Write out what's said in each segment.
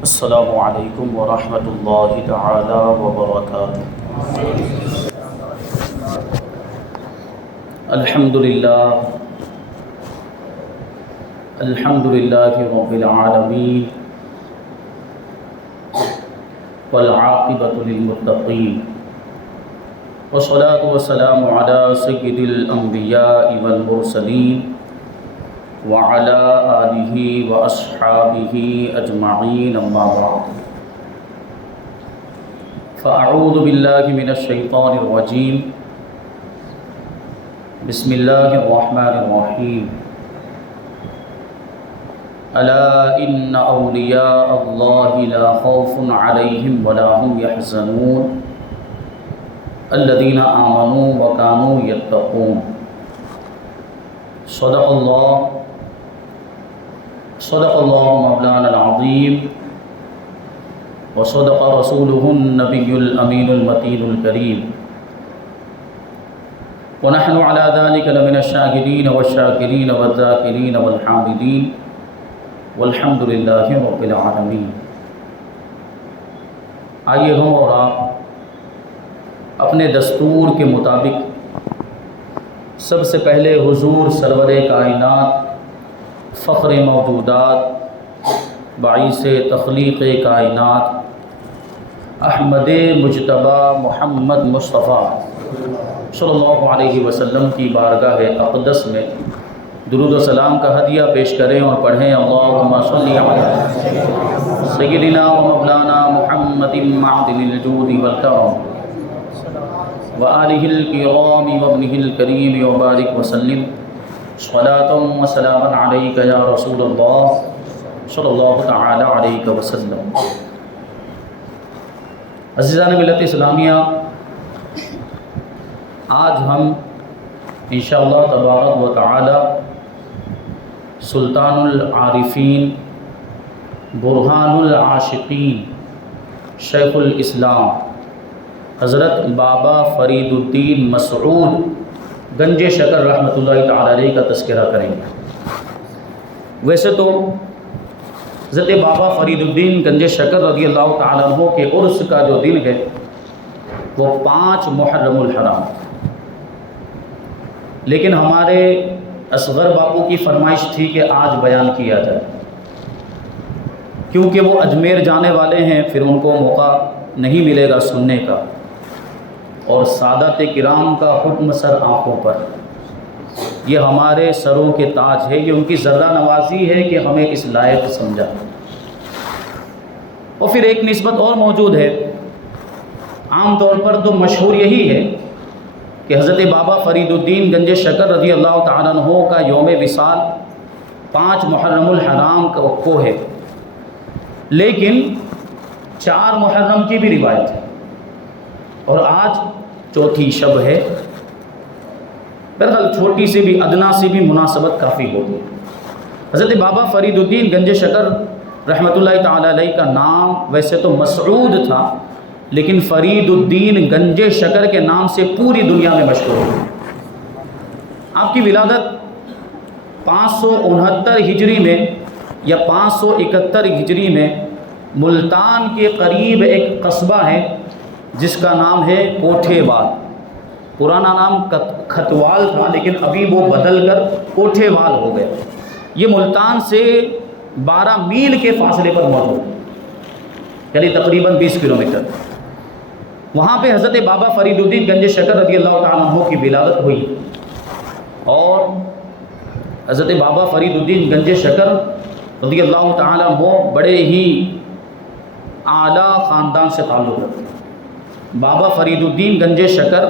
السلام علیکم ورحمۃ اللہ تعالی وبرکاتہ۔ الحمد للہ رب العالمین والعاقبۃ للمتقین والصلاۃ والسلام علی سید الانبیاء والمرسلین وعلى آلہ واصحابہ اجمعین، اما بعد فاعوذ باللہ من الشیطان الرجیم، بسم اللہ الرحمن الرحیم۔ الا ان اولیاء اللہ لا خوف علیہم ولا هم يحزنون الذین آمنوا وكانوا يتقون۔ صدق اللہ مولانا العظیم وصدق رسولہ النبی الامین المتین الکریم، ونحن على ذلك لمن الشاهدین والشاکرین والذاکرین والحامدین والحمد للہ رب العالمین۔ آئیے ہم اور آپ اپنے دستور کے مطابق سب سے پہلے حضور سرور کائنات، فخر موجودات، باعث تخلیق کائنات، احمد مجتبی محمد مصطفیٰ صلی اللہ علیہ وسلم کی بارگاہ اقدس میں درود و سلام کا ہدیہ پیش کریں اور پڑھیں، اللہم صلی علی سیدنا و مولانا محمد معدن الجود والکرم وآلہ الکرام وابنہ الکریم وبارک وسلم صلاۃ و سلاما علیک یا رسول اللہ صلی اللہ تعالی علیہ وسلم۔ عزیزان ملت اسلامیہ، آج ہم انشاءاللہ تبارک و تعالی سلطان العارفین، برہان العاشقین، شیخ الاسلام حضرت بابا فرید الدین مسعود گنج شکر رحمۃ اللہ تعالی علیہ کا تذکرہ کریں گے۔ ویسے تو حضرت بابا فرید الدین گنج شکر رضی اللہ تعالیٰ عنہ کے عرس کا جو دن ہے وہ 5 محرم الحرام، لیکن ہمارے اصغر باپو کی فرمائش تھی کہ آج بیان کیا جائے، کیونکہ وہ اجمیر جانے والے ہیں، پھر ان کو موقع نہیں ملے گا سننے کا، اور سادات کرام کا حکم سر آنکھوں پر، یہ ہمارے سروں کے تاج ہے، یہ ان کی ذرہ نوازی ہے کہ ہمیں اس لائق سمجھا۔ اور پھر ایک نسبت اور موجود ہے، عام طور پر تو مشہور یہی ہے کہ حضرت بابا فرید الدین گنج شکر رضی اللہ تعالیٰ عنہ کا یوم وصال 5 محرم الحرام کو ہے، لیکن 4 محرم کی بھی روایت ہے، اور آج چوتھی شب ہے۔ بہرحال چھوٹی سے بھی ادنا سے بھی مناسبت کافی ہوتی ہے۔ حضرت بابا فرید الدین گنج شکر رحمۃ اللہ تعالی علیہ کا نام ویسے تو مسعود تھا، لیکن فرید الدین گنج شکر کے نام سے پوری دنیا میں مشہور ہے۔ آپ کی ولادت 569 ہجری میں یا 571 ہجری میں ملتان کے قریب ایک قصبہ ہے جس کا نام ہے کوٹھے وال۔ پرانا نام کھتوال تھا، لیکن ابھی وہ بدل کر کوٹھے وال ہو گیا۔ یہ ملتان سے 12 میل کے فاصلے پر موجود ہے، یعنی تقریباً 20 کلومیٹر۔ وہاں پہ حضرت بابا فرید الدین گنج شکر رضی اللہ تعالیٰ عنہ کی ولادت ہوئی، اور حضرت بابا فرید الدین گنج شکر رضی اللہ تعالیٰ عنہ بڑے ہی اعلیٰ خاندان سے تعلق رکھتے ہیں۔ بابا فرید الدین گنج شکر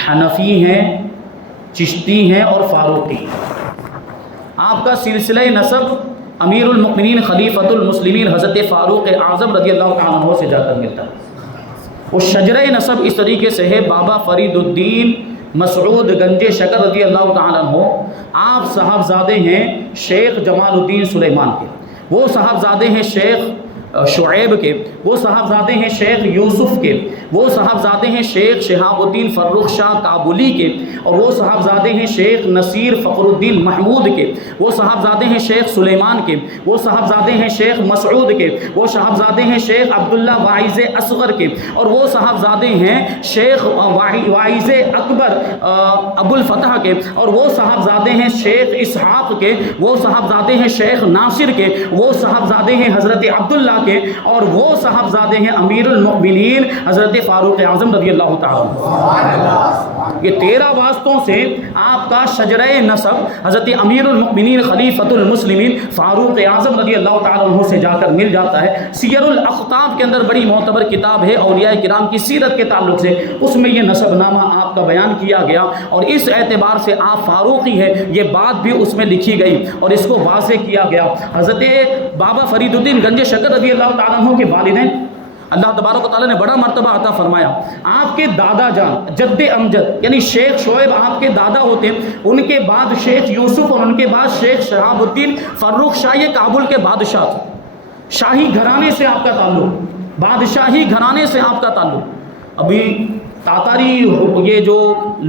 حنفی ہیں، چشتی ہیں اور فاروقی ہیں۔ آپ کا سلسلہ نسب امیر المؤمنین خلیفۃ المسلمین حضرت فاروق اعظم رضی اللہ تعالیٰ عنہ سے جا کر ملتا ہے۔ وہ شجرہ نسب اس طریقے سے ہے، بابا فرید الدین مسعود گنج شکر رضی اللہ تعالیٰ عنہ آپ صاحبزادے ہیں شیخ جمال الدین سلیمان کے، وہ صاحبزادے ہیں شیخ شعیب کے، وہ صاحبزادے ہیں شیخ یوسف کے، وہ صاحبزادے ہیں شیخ شہاب الدین فرخ شاہ کابلی کے، اور وہ صاحبزادے ہیں شیخ نصیر فخر الدین محمود کے، وہ صاحبزادے ہیں شیخ سلیمان کے، وہ صاحبزادے ہیں شیخ مسعود کے، وہ صاحبزادے ہیں شیخ عبداللہ واعظ اصغر کے، اور وہ صاحبزادے ہیں شیخ واعظ اکبر ابو الفتح کے، اور وہ صاحبزادے ہیں شیخ اسحاق کے، وہ صاحبزادے ہیں شیخ ناصر کے، وہ صاحبزادے ہیں حضرت عبداللہ کے، اور وہ صاحبزادے ہیں امیر المؤمنین حضرت فاروق اعظم رضی اللہ تعالی۔ یہ 13 واسطوں سے آپ کا شجرہ نسب حضرت امیر المؤمنین خلیفۃ المسلمین فاروق اعظم رضی اللہ تعالی عنہ سے جا کر مل جاتا ہے۔ سیر الاخطاب کے اندر بڑی معتبر کتاب ہے اولیاء کرام کی سیرت کے تعلق سے، اس میں یہ نسب نامہ آپ کا بیان کیا گیا، اور اس اعتبار سے آپ فاروقی ہے یہ بات بھی اس میں لکھی گئی اور اس کو واضح کیا گیا۔ حضرت بابا فرید الدین گنج شکر رضی اللہ تعالیٰ عنہ کے والدین اللہ تبارک و تعالیٰ نے بڑا مرتبہ عطا فرمایا۔ آپ کے دادا جان جد امجد یعنی شیخ شعیب آپ کے دادا ہوتے ہیں، ان کے بعد شیخ یوسف اور ان کے بعد شیخ شہاب الدین فرخ شاہ، یہ کابل کے بادشاہ تھے۔ شاہی گھرانے سے آپ کا تعلق، بادشاہی گھرانے سے آپ کا تعلق۔ ابھی تاتاری یہ جو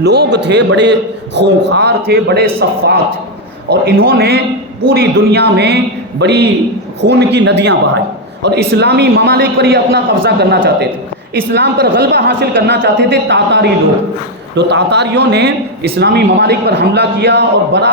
لوگ تھے بڑے خونخوار تھے، بڑے صفاق تھے، اور انہوں نے پوری دنیا میں بڑی خون کی ندیاں بہائی اور اسلامی ممالک پر یہ اپنا قبضہ کرنا چاہتے تھے، اسلام پر غلبہ حاصل کرنا چاہتے تھے تاتاری لوگ۔ تو تاتاریوں نے اسلامی ممالک پر حملہ کیا اور بڑا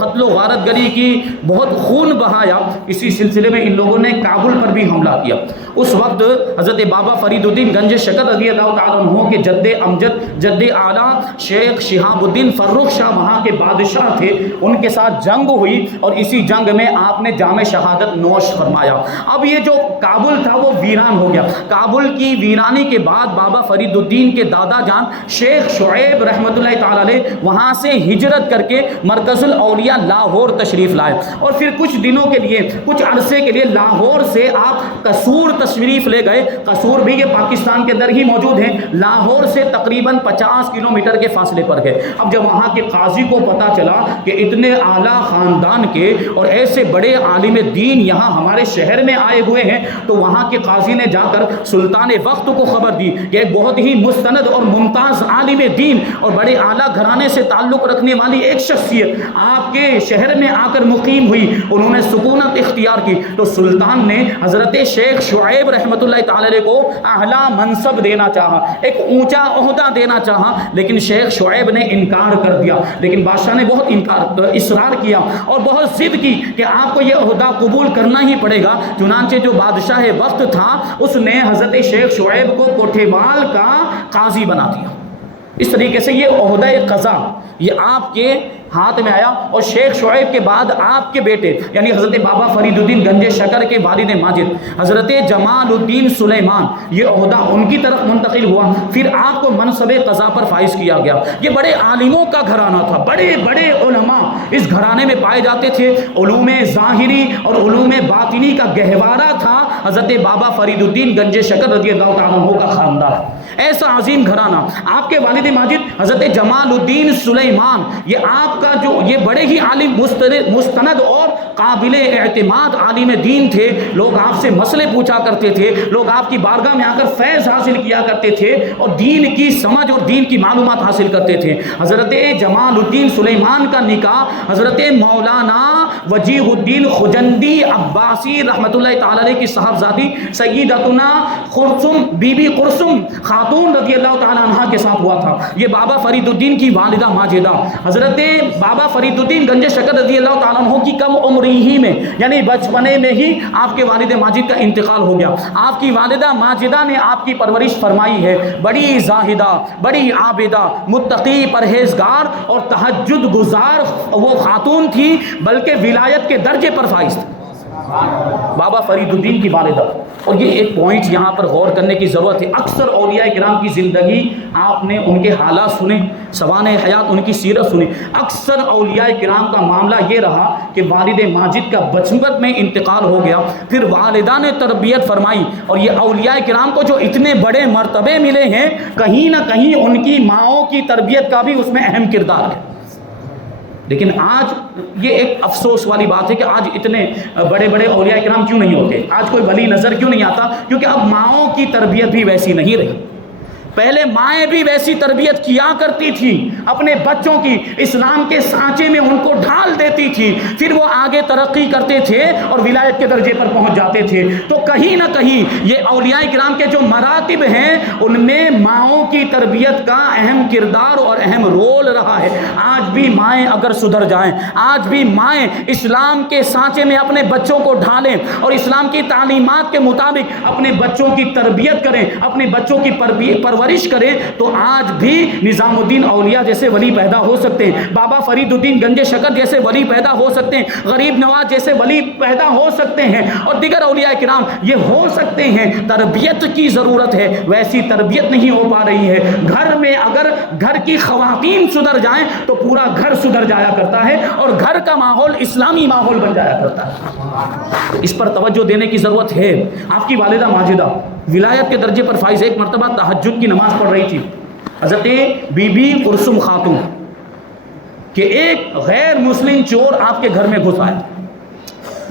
قتل و غارت گری کی، بہت خون بہایا۔ اسی سلسلے میں ان لوگوں نے کابل پر بھی حملہ کیا۔ اس وقت حضرت بابا فرید الدین گنج شکر رضی اللہ تعالیٰ عنہ کے جد امجد جد اعلیٰ شیخ شہاب الدین فرخ شاہ وہاں کے بادشاہ تھے، ان کے ساتھ جنگ ہوئی اور اسی جنگ میں آپ نے جام شہادت نوش فرمایا۔ اب یہ جو کابل تھا وہ ویران ہو گیا۔ کابل کی ویرانی کے بعد بابا فرید الدین کے دادا جان شیخ شعیب رحمۃ اللہ تعالیٰ علیہ وہاں سے ہجرت کر کے مرکز الاولیاء لاہور تشریف لائے، اور پھر کچھ دنوں کے لیے، کچھ عرصے کے لیے لاہور سے آپ قصور تشریف لے گئے۔ قصور بھی یہ پاکستان کے اندر ہی موجود ہے، لاہور سے تقریباً 50 کلومیٹر کے فاصلے پر ہے۔ اب جب وہاں کے قاضی کو پتہ چلا کہ اتنے اعلیٰ خاندان کے اور ایسے بڑے عالم دین یہاں ہمارے شہر میں آئے ہوئے ہیں، تو وہاں کے قاضی نے جا کر سلطان وقت کو خبر دی کہ ایک بہت ہی مستند اور ممتاز عالم دین اور بڑے اعلیٰ گھرانے سے تعلق رکھنے والی ایک شخصیت آپ کے شہر میں آ کر مقیم ہوئی، انہوں نے سکونت اختیار کی۔ تو سلطان نے حضرت شیخ شعیب رحمۃ اللہ تعالی علیہ کو اعلیٰ منصب دینا چاہا، ایک اونچا عہدہ دینا چاہا، لیکن شیخ شعیب نے انکار کر دیا۔ لیکن بادشاہ نے بہت اصرار کیا اور بہت ضد کی کہ آپ کو یہ عہدہ قبول کرنا ہی پڑے گا۔ چنانچہ جو بادشاہ وقت تھا اس نے حضرت شیخ شعیب کو کوٹھیوال کا قاضی بنا دیا۔ اس طریقے سے یہ عہدہ قضا یہ آپ کے ہاتھ میں آیا، اور شیخ شعیب کے بعد آپ کے بیٹے یعنی حضرت بابا فرید الدین گنج شکر کے والد ماجد حضرت جمال الدین سلیمان، یہ عہدہ ان کی طرف منتقل ہوا۔ پھر آپ کو منصب قضا پر فائز کیا گیا۔ یہ بڑے عالموں کا گھرانہ تھا، بڑے بڑے علماء اس گھرانے میں پائے جاتے تھے۔ علوم ظاہری اور علوم باطنی کا گہوارہ تھا حضرت بابا فرید الدین گنج شکر رضی اللہ تعالیٰ عنہ کا خاندان، ایسا عظیم گھرانہ۔ آپ کے والد ماجد حضرت جمال الدین سلیمان، یہ آپ کا جو یہ بڑے ہی عالم مستند اور قابل اعتماد عالم دین تھے۔ لوگ آپ سے مسئلے پوچھا کرتے تھے، لوگ آپ کی بارگاہ میں آ کر فیض حاصل کیا کرتے تھے اور دین کی سمجھ اور دین کی معلومات حاصل کرتے تھے۔ حضرت جمال الدین سلیمان کا نکاح حضرت مولانا وجیہ الدین خجندی عباسی رحمۃ اللہ تعالی علیہ کی صاحبزادی سیدتنا قرسم بی بی قرسم خاتون رضی اللہ تعالی عنہ کے ساتھ ہوا تھا۔ یہ بابا فرید الدین کی والدہ ماجدہ حضرت بابا فرید الدین گنج شکر رضی اللہ تعالیٰ عنہ کی کم عمری ہی میں یعنی بچپنے میں ہی آپ کے والد ماجد کا انتقال ہو گیا۔ آپ کی والدہ ماجدہ نے آپ کی پرورش فرمائی ہے، بڑی زاہدہ، بڑی عابدہ، متقی، پرہیزگار اور تہجد گزار وہ خاتون تھی، بلکہ ولایت کے درجے پر فائز تھی بابا فرید الدین کی والدہ۔ اور یہ ایک پوائنٹ یہاں پر غور کرنے کی ضرورت ہے۔ اکثر اولیاء کرام کی زندگی آپ نے ان کے حالات سنے، سوانح حیات ان کی سیرت سنی، اکثر اولیاء کرام کا معاملہ یہ رہا کہ والد ماجد کا بچپن میں انتقال ہو گیا، پھر والدہ نے تربیت فرمائی، اور یہ اولیاء کرام کو جو اتنے بڑے مرتبے ملے ہیں، کہیں نہ کہیں ان کی ماؤں کی تربیت کا بھی اس میں اہم کردار ہے۔ لیکن آج یہ ایک افسوس والی بات ہے کہ آج اتنے بڑے بڑے اولیاء کرام کیوں نہیں ہوتے، آج کوئی ولی نظر کیوں نہیں آتا، کیونکہ اب ماؤں کی تربیت بھی ویسی نہیں رہی۔ پہلے مائیں بھی ویسی تربیت کیا کرتی تھی، اپنے بچوں کی اسلام کے سانچے میں ان کو ڈھال دیتی تھی، پھر وہ آگے ترقی کرتے تھے اور ولایت کے درجے پر پہنچ جاتے تھے۔ تو کہیں نہ کہیں یہ اولیاء کرام کے جو مراتب ہیں ان میں ماؤں کی تربیت کا اہم کردار اور اہم رول رہا ہے۔ آج بھی مائیں اگر سدھر جائیں، آج بھی مائیں اسلام کے سانچے میں اپنے بچوں کو ڈھالیں اور اسلام کی تعلیمات کے مطابق اپنے بچوں کی تربیت کریں، اپنے بچوں کی پرورش کریں، تو آج بھی نظام الدین اولیاء جیسے ولی پیدا ہو سکتے ہیں، بابا فرید الدین گنج شکر جیسے ولی پیدا ہو سکتے ہیں، غریب نواز جیسے ولی پیدا ہو سکتے ہیں، اور دیگر اولیاء کرام یہ ہو سکتے ہیں۔ تربیت کی ضرورت ہے، ویسی تربیت نہیں ہو پا رہی ہے۔ گھر میں اگر گھر کی خواتین سدھر جائیں تو پورا گھر سدھر جایا کرتا ہے اور گھر کا ماحول اسلامی ماحول بن جایا کرتا ہے۔ اس پر توجہ دینے کی ضرورت ہے۔ آپ کی والدہ ماجدہ ولایت کے درجے پر فائز، ایک مرتبہ تہجد کی نماز پڑھ رہی تھی، حضرت بی بی کلثوم خاتون، کہ ایک غیر مسلم چور آپ کے گھر میں گھس آیا،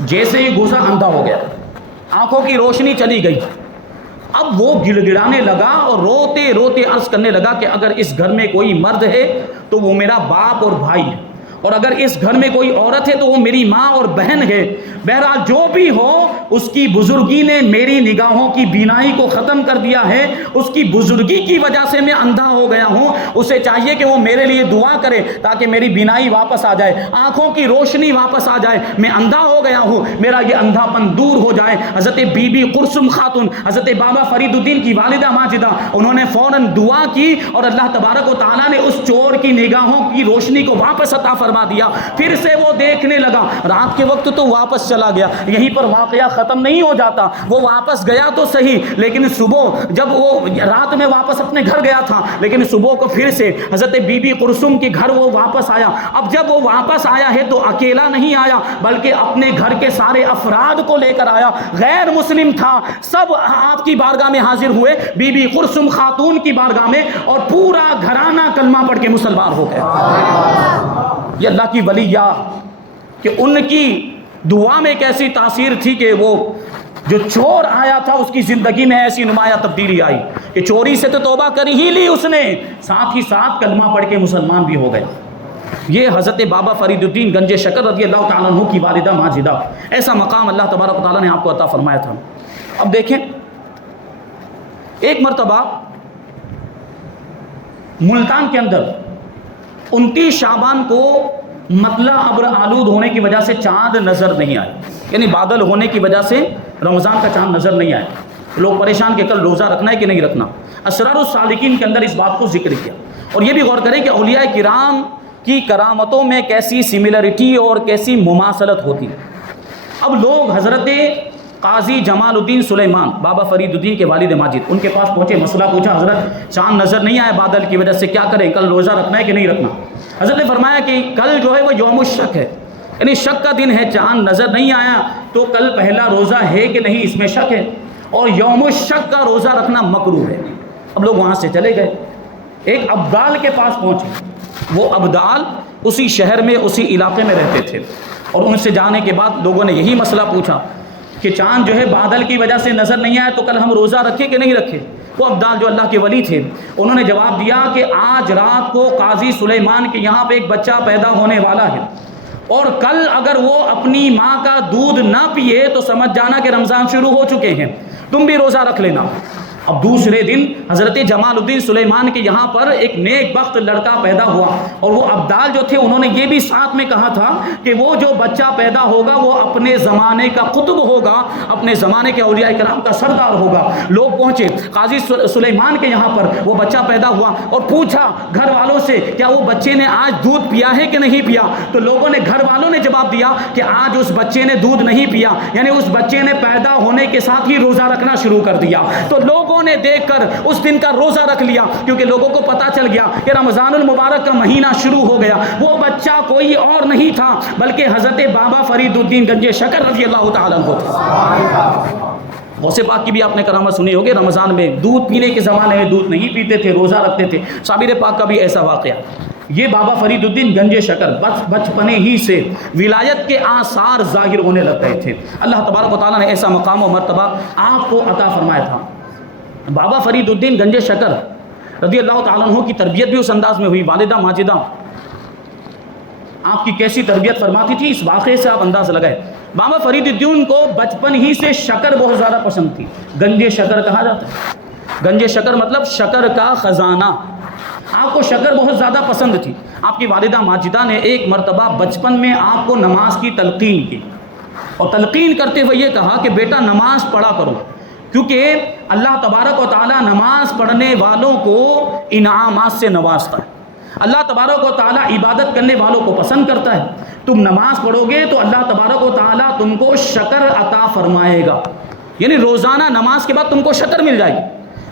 جیسے ہی گھسا اندھا ہو گیا، آنکھوں کی روشنی چلی گئی۔ اب وہ گڑ گڑانے لگا اور روتے روتے عرض کرنے لگا کہ اگر اس گھر میں کوئی مرد ہے تو وہ میرا باپ اور بھائی ہے، اور اگر اس گھر میں کوئی عورت ہے تو وہ میری ماں اور بہن ہے۔ بہرحال جو بھی ہو، اس کی بزرگی نے میری نگاہوں کی بینائی کو ختم کر دیا ہے، اس کی بزرگی کی وجہ سے میں اندھا ہو گیا ہوں، اسے چاہیے کہ وہ میرے لیے دعا کرے تاکہ میری بینائی واپس آ جائے، آنکھوں کی روشنی واپس آ جائے، میں اندھا ہو گیا ہوں، میرا یہ اندھا پن دور ہو جائے۔ حضرت بی بی کلثوم خاتون، حضرت بابا فرید الدین کی والدہ ماجدہ، انہوں نے فوراً دعا کی اور اللہ تبارک و تعالیٰ نے اس چور کی نگاہوں کی روشنی کو واپس عطا فرما دیا۔ پھر سے وہ دیکھنے لگا، رات کے وقت تو واپس چلا گیا، یہیں پر واقعہ ختم نہیں ہو جاتا، وہ واپس گیا تو صحیح، لیکن صبح جب وہ رات میں واپس اپنے گھر گیا تھا، لیکن صبح کو پھر سے حضرت بی بی کلثوم کے گھر وہ واپس آیا۔ اب جب وہ واپس آیا ہے تو اکیلا نہیں آیا، بلکہ اپنے گھر کے سارے افراد کو لے کر آیا، غیر مسلم تھا، سب آپ کی بارگاہ میں حاضر ہوئے، بی بی کلثوم خاتون کی بارگاہ میں، اور پورا گھرانہ کلمہ پڑھ کے مسلمان ہو گیا۔ یہ اللہ کی ولیہ کہ ان کی دعا میں کیسی تاثیر تھی کہ وہ جو چور آیا تھا اس کی زندگی میں ایسی نمایاں تبدیلی آئی کہ چوری سے تو توبہ کر ہی لی اس نے، ساتھ ہی ساتھ کلمہ پڑھ کے مسلمان بھی ہو گیا۔ یہ حضرت بابا فرید الدین گنج شکر رضی اللہ تعالیٰ عنہ کی والدہ ماجدہ، ایسا مقام اللہ تبارک و تعالیٰ نے آپ کو عطا فرمایا تھا۔ اب دیکھیں، ایک مرتبہ ملتان کے اندر 29 شعبان کو مطلع ابر آلود ہونے کی وجہ سے چاند نظر نہیں آئے، یعنی بادل ہونے کی وجہ سے رمضان کا چاند نظر نہیں آئے۔ لوگ پریشان کہ کل روزہ رکھنا ہے کہ نہیں رکھنا۔ اسرار السالکین کے اندر اس بات کو ذکر کیا، اور یہ بھی غور کریں کہ اولیاء کرام کی کرامتوں میں کیسی سملرٹی اور کیسی مماثلت ہوتی ہے۔ اب لوگ حضرت قاضی جمال الدین سلیمان، بابا فرید الدین کے والد ماجد، ان کے پاس پہنچے، مسئلہ پوچھا، حضرت چاند نظر نہیں آیا بادل کی وجہ سے، کیا کریں، کل روزہ رکھنا ہے کہ نہیں رکھنا؟ حضرت نے فرمایا کہ کل جو ہے وہ یوم الشک ہے، یعنی شک کا دن ہے، چاند نظر نہیں آیا تو کل پہلا روزہ ہے کہ نہیں اس میں شک ہے، اور یوم الشک کا روزہ رکھنا مکروہ ہے۔ اب لوگ وہاں سے چلے گئے، ایک ابدال کے پاس پہنچے، وہ ابدال اسی شہر میں اسی علاقے میں رہتے تھے، اور ان سے جانے کے بعد لوگوں نے یہی مسئلہ پوچھا کہ چاند جو ہے بادل کی وجہ سے نظر نہیں آیا تو کل ہم روزہ رکھیں کہ نہیں رکھیں؟ وہ ابدال جو اللہ کے ولی تھے، انہوں نے جواب دیا کہ آج رات کو قاضی سلیمان کے یہاں پہ ایک بچہ پیدا ہونے والا ہے، اور کل اگر وہ اپنی ماں کا دودھ نہ پیے تو سمجھ جانا کہ رمضان شروع ہو چکے ہیں، تم بھی روزہ رکھ لینا۔ اب دوسرے دن حضرت جمال الدین سلیمان کے یہاں پر ایک نیک بخت لڑکا پیدا ہوا، اور وہ ابدال جو تھے انہوں نے یہ بھی ساتھ میں کہا تھا کہ وہ جو بچہ پیدا ہوگا وہ اپنے زمانے کا قطب ہوگا، اپنے زمانے کے اولیاء کرام کا سردار ہوگا۔ لوگ پہنچے قاضی سلیمان کے یہاں پر، وہ بچہ پیدا ہوا، اور پوچھا گھر والوں سے کیا وہ بچے نے آج دودھ پیا ہے کہ نہیں پیا؟ تو لوگوں نے، گھر والوں نے جواب دیا کہ آج اس بچے نے دودھ نہیں پیا، یعنی اس بچے نے پیدا ہونے کے ساتھ ہی روزہ رکھنا شروع کر دیا۔ تو لوگوں نے دیکھ کر اس دن کا روزہ رکھ لیا، کیونکہ لوگوں کو پتا چل گیا کہ رمضان المبارک کا مہینہ شروع ہو گیا۔ وہ بچہ کوئی اور نہیں تھا بلکہ حضرت بابا فرید الدین گنج شکر رضی اللہ تعالیٰ عنہ تھا۔ غوث پاک کی بھی آپ نے کرامت سنی ہوگی، رمضان میں دودھ پینے کے زمانے میں دودھ نہیں پیتے تھے، روزہ رکھتے تھے۔ صابر پاک کا بھی ایسا واقعہ۔ یہ بابا فرید الدین گنج شکر بچپنے ہی سے ولایت کے آثار ظاہر ہونے لگ گئے تھے. اللہ تبارک و تعالیٰ نے ایسا مقام و مرتبہ آپ کو عطا فرمایا تھا. بابا فرید الدین گنج شکر رضی اللہ تعالیٰ عنہ کی تربیت بھی اس انداز میں ہوئی. والدہ ماجدہ آپ کی کیسی تربیت فرماتی تھی، اس واقعے سے آپ انداز لگائے. بابا فرید الدین کو بچپن ہی سے شکر بہت زیادہ پسند تھی. گنج شکر کہا جاتا ہے. گنج شکر مطلب شکر کا خزانہ. آپ کو شکر بہت زیادہ پسند تھی. آپ کی والدہ ماجدہ نے ایک مرتبہ بچپن میں آپ کو نماز کی تلقین کی، اور تلقین کرتے ہوئے یہ کہا کہ بیٹا نماز پڑھا کرو، کیونکہ اللہ تبارک و تعالیٰ نماز پڑھنے والوں کو انعامات سے نوازتا ہے. اللہ تبارک و تعالیٰ عبادت کرنے والوں کو پسند کرتا ہے. تم نماز پڑھو گے تو اللہ تبارک و تعالیٰ تم کو شکر عطا فرمائے گا، یعنی روزانہ نماز کے بعد تم کو شکر مل جائے گی.